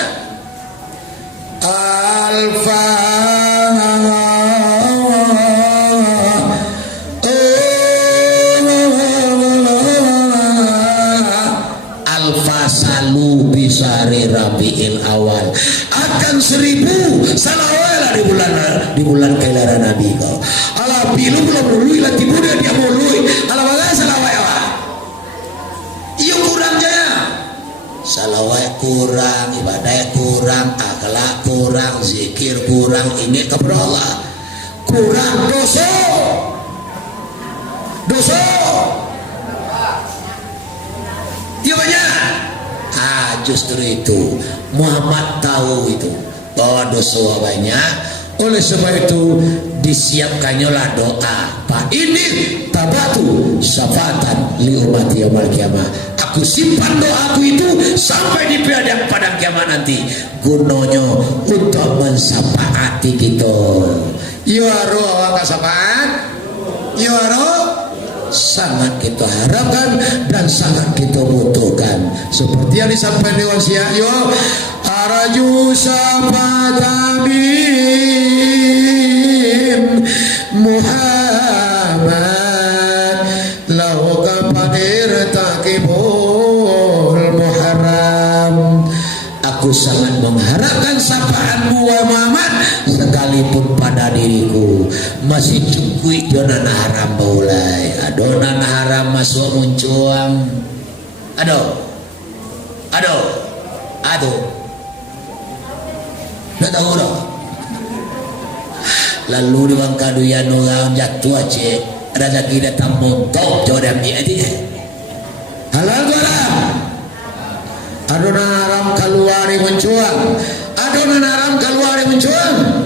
Alfa salu bisari Rabiul Awal akan 1000 salawat di bulan kelahiran Nabi kau. Ala pilu belum lului lagi muda dia mau lui. Ala bagai salawat apa? Iyo kurang jaya. Salawat kurang, ibadah kurang, akhlak kurang, zikir kurang, ini kepada Allah kurang, dosa. Iya banyak. Justru itu Muhammad tahu itu bahwa dosa banyak. Oleh sebab itu disiapkannya lah doa. Pak ini tabatu syafatan li umati yaumil qiyamah. Aku simpan doaku itu sampai di padang kiamat nanti. Gunanya untuk mensafaati kita. Yuaro awak syafaat. Yuaro sangat kita harapkan dan sangat kita butuhkan. Seperti yang disampaikan di wasiat yo araju sahabatabim Muhammad lahu kapadir takibul muharram. Aku sangat mengharapkan sapaanmu wa Muhammad, sekalipun pada diriku masih cukup donan haram baulai. Adonan haram masuk muncuang. Aduh. Nggak tahu dong. Lalu di Bangkaduyan orang jatuh aja, rezeki datang montok jodoh dia aja. Halal haram. Adonan haram keluar mencuang. Adonan haram keluar mencuang.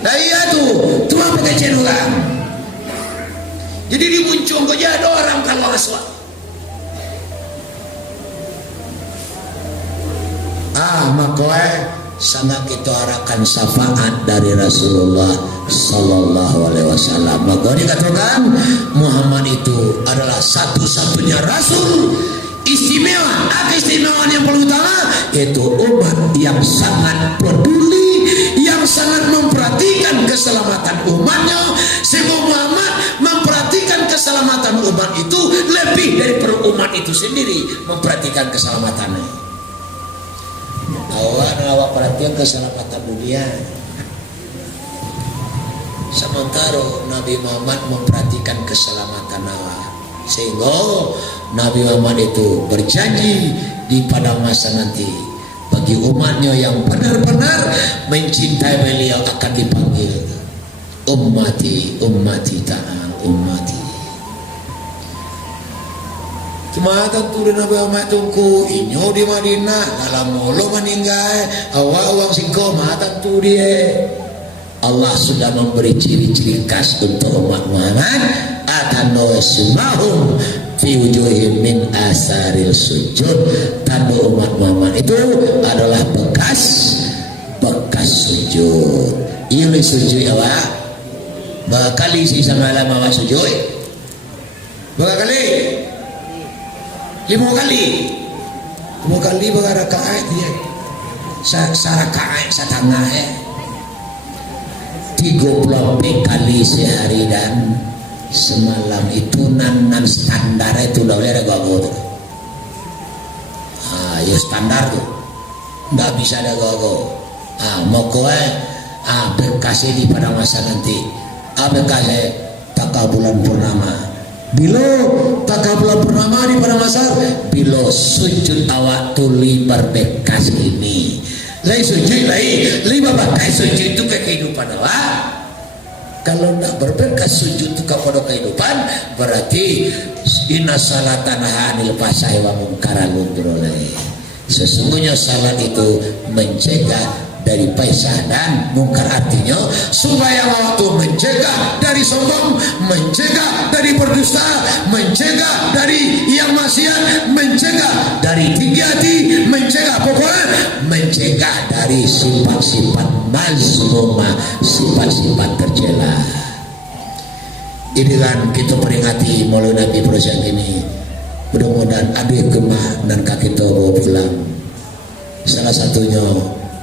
Nah iya tuh, cuma pakai cenderung. Jadi dimuncung aja ada orang kalau aswa. Maka sangat kita harapkan syafaat dari Rasulullah Sallallahu Alaihi Wasallam. Maka dikatakan Muhammad itu adalah satu-satunya Rasul istimewa. Keistimewaan yang paling utama yaitu umat yang sangat peduli, yang sangat memperhatikan keselamatan umatnya. Sehingga Muhammad memperhatikan keselamatan umat itu lebih dari umat itu sendiri memperhatikan keselamatannya. Awak perhatian keselamatan dunia. Sementara Nabi Muhammad memperhatikan keselamatan awak. Sehingga Nabi Muhammad itu berjanji di pada masa nanti bagi umatnya yang benar-benar mencintai beliau akan dipanggil ummati, ummati ta'al, ummati. Cuma tentu di Nabi Muhammad tungku inyo di Madinah dalam mulu meninggal awak singko mata tentu dia. Allah sudah memberi ciri-ciri khas untuk umat Muhammad. Atano sumahum fi wujuhim min asaril sujud. Tanda umat Muhammad itu adalah bekas sujud. Ini sujud awak bakali si samalam awak sujud bakali 5 kali berakaat dia sarakaat setengah 30 kali sehari dan semalam itu nan standar itu udah boleh gago tuh. Ya standar tuh nggak bisa ada gago. Mokoe berkasih di pada masa nanti berkasih taka bulan purnama. Bila taka bulan purnama di pada masa bila sujud awak tuli berbekas ini lain sujud lain lima bakai sujud itu ke kehidupan awak. Kalau tidak berbekas sujud itu kepada kehidupan berarti inna salatan hanil pasai wa mungkaral munkaroleh. Sesungguhnya salat itu mencegah dari paisah dan mungkar, artinya supaya waktu mencegah dari sombong, mencegah dari berdusta, mencegah dari yang maksiat, mencegah dari tinggi hati, mencegah pokoknya mencegah dari sifat-sifat mazmumah, sifat-sifat tercela. Ini kan kita peringati Maulid Nabi proses ini. Mudah-mudahan ada kemah dan kaki kita bawa pulang. Salah satunya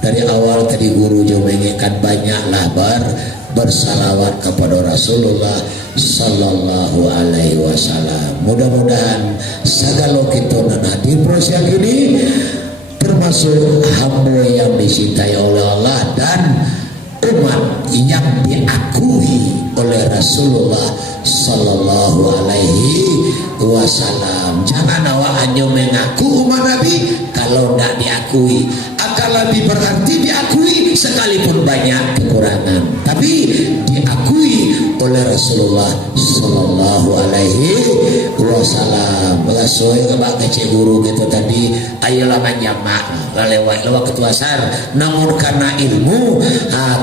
dari awal tadi guru juga mengingatkan banyaklah bersalawat kepada Rasulullah Sallallahu Alaihi Wasallam. Mudah-mudahan segala kita dan hadir proses ini termasuk hamba yang dicintai oleh Allah dan umat yang diakui oleh Rasulullah Sallallahu Alaihi Wasallam. Jangan awak hanya mengaku umat Nabi kalau tidak diakui. Akan lebih berarti diakui sekalipun banyak kekurangan, tapi diakui oleh Rasulullah Sallallahu Alaihi Wasallam. Sesuai kebak kecil guru gitu tadi, ayolah menjamak lewat ketua asar, namun karena ilmu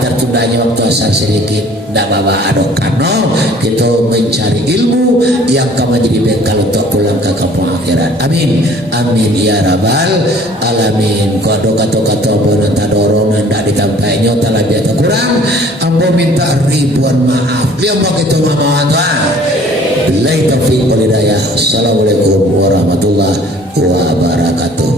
tertundanya waktu asar sedikit. Tidak bawa adok kano kita mencari ilmu yang akan menjadi bekal untuk pulang ke kampung akhirat. Amin amin ya rabbal alamin. Kado kata-kata bonanta dorongan tidak ditampainya telah biasa kurang, ambo minta ribuan maaf dia begitu mama Tuhan. Billahi taufiq wal hidayah. Assalamualaikum warahmatullahi wabarakatuh.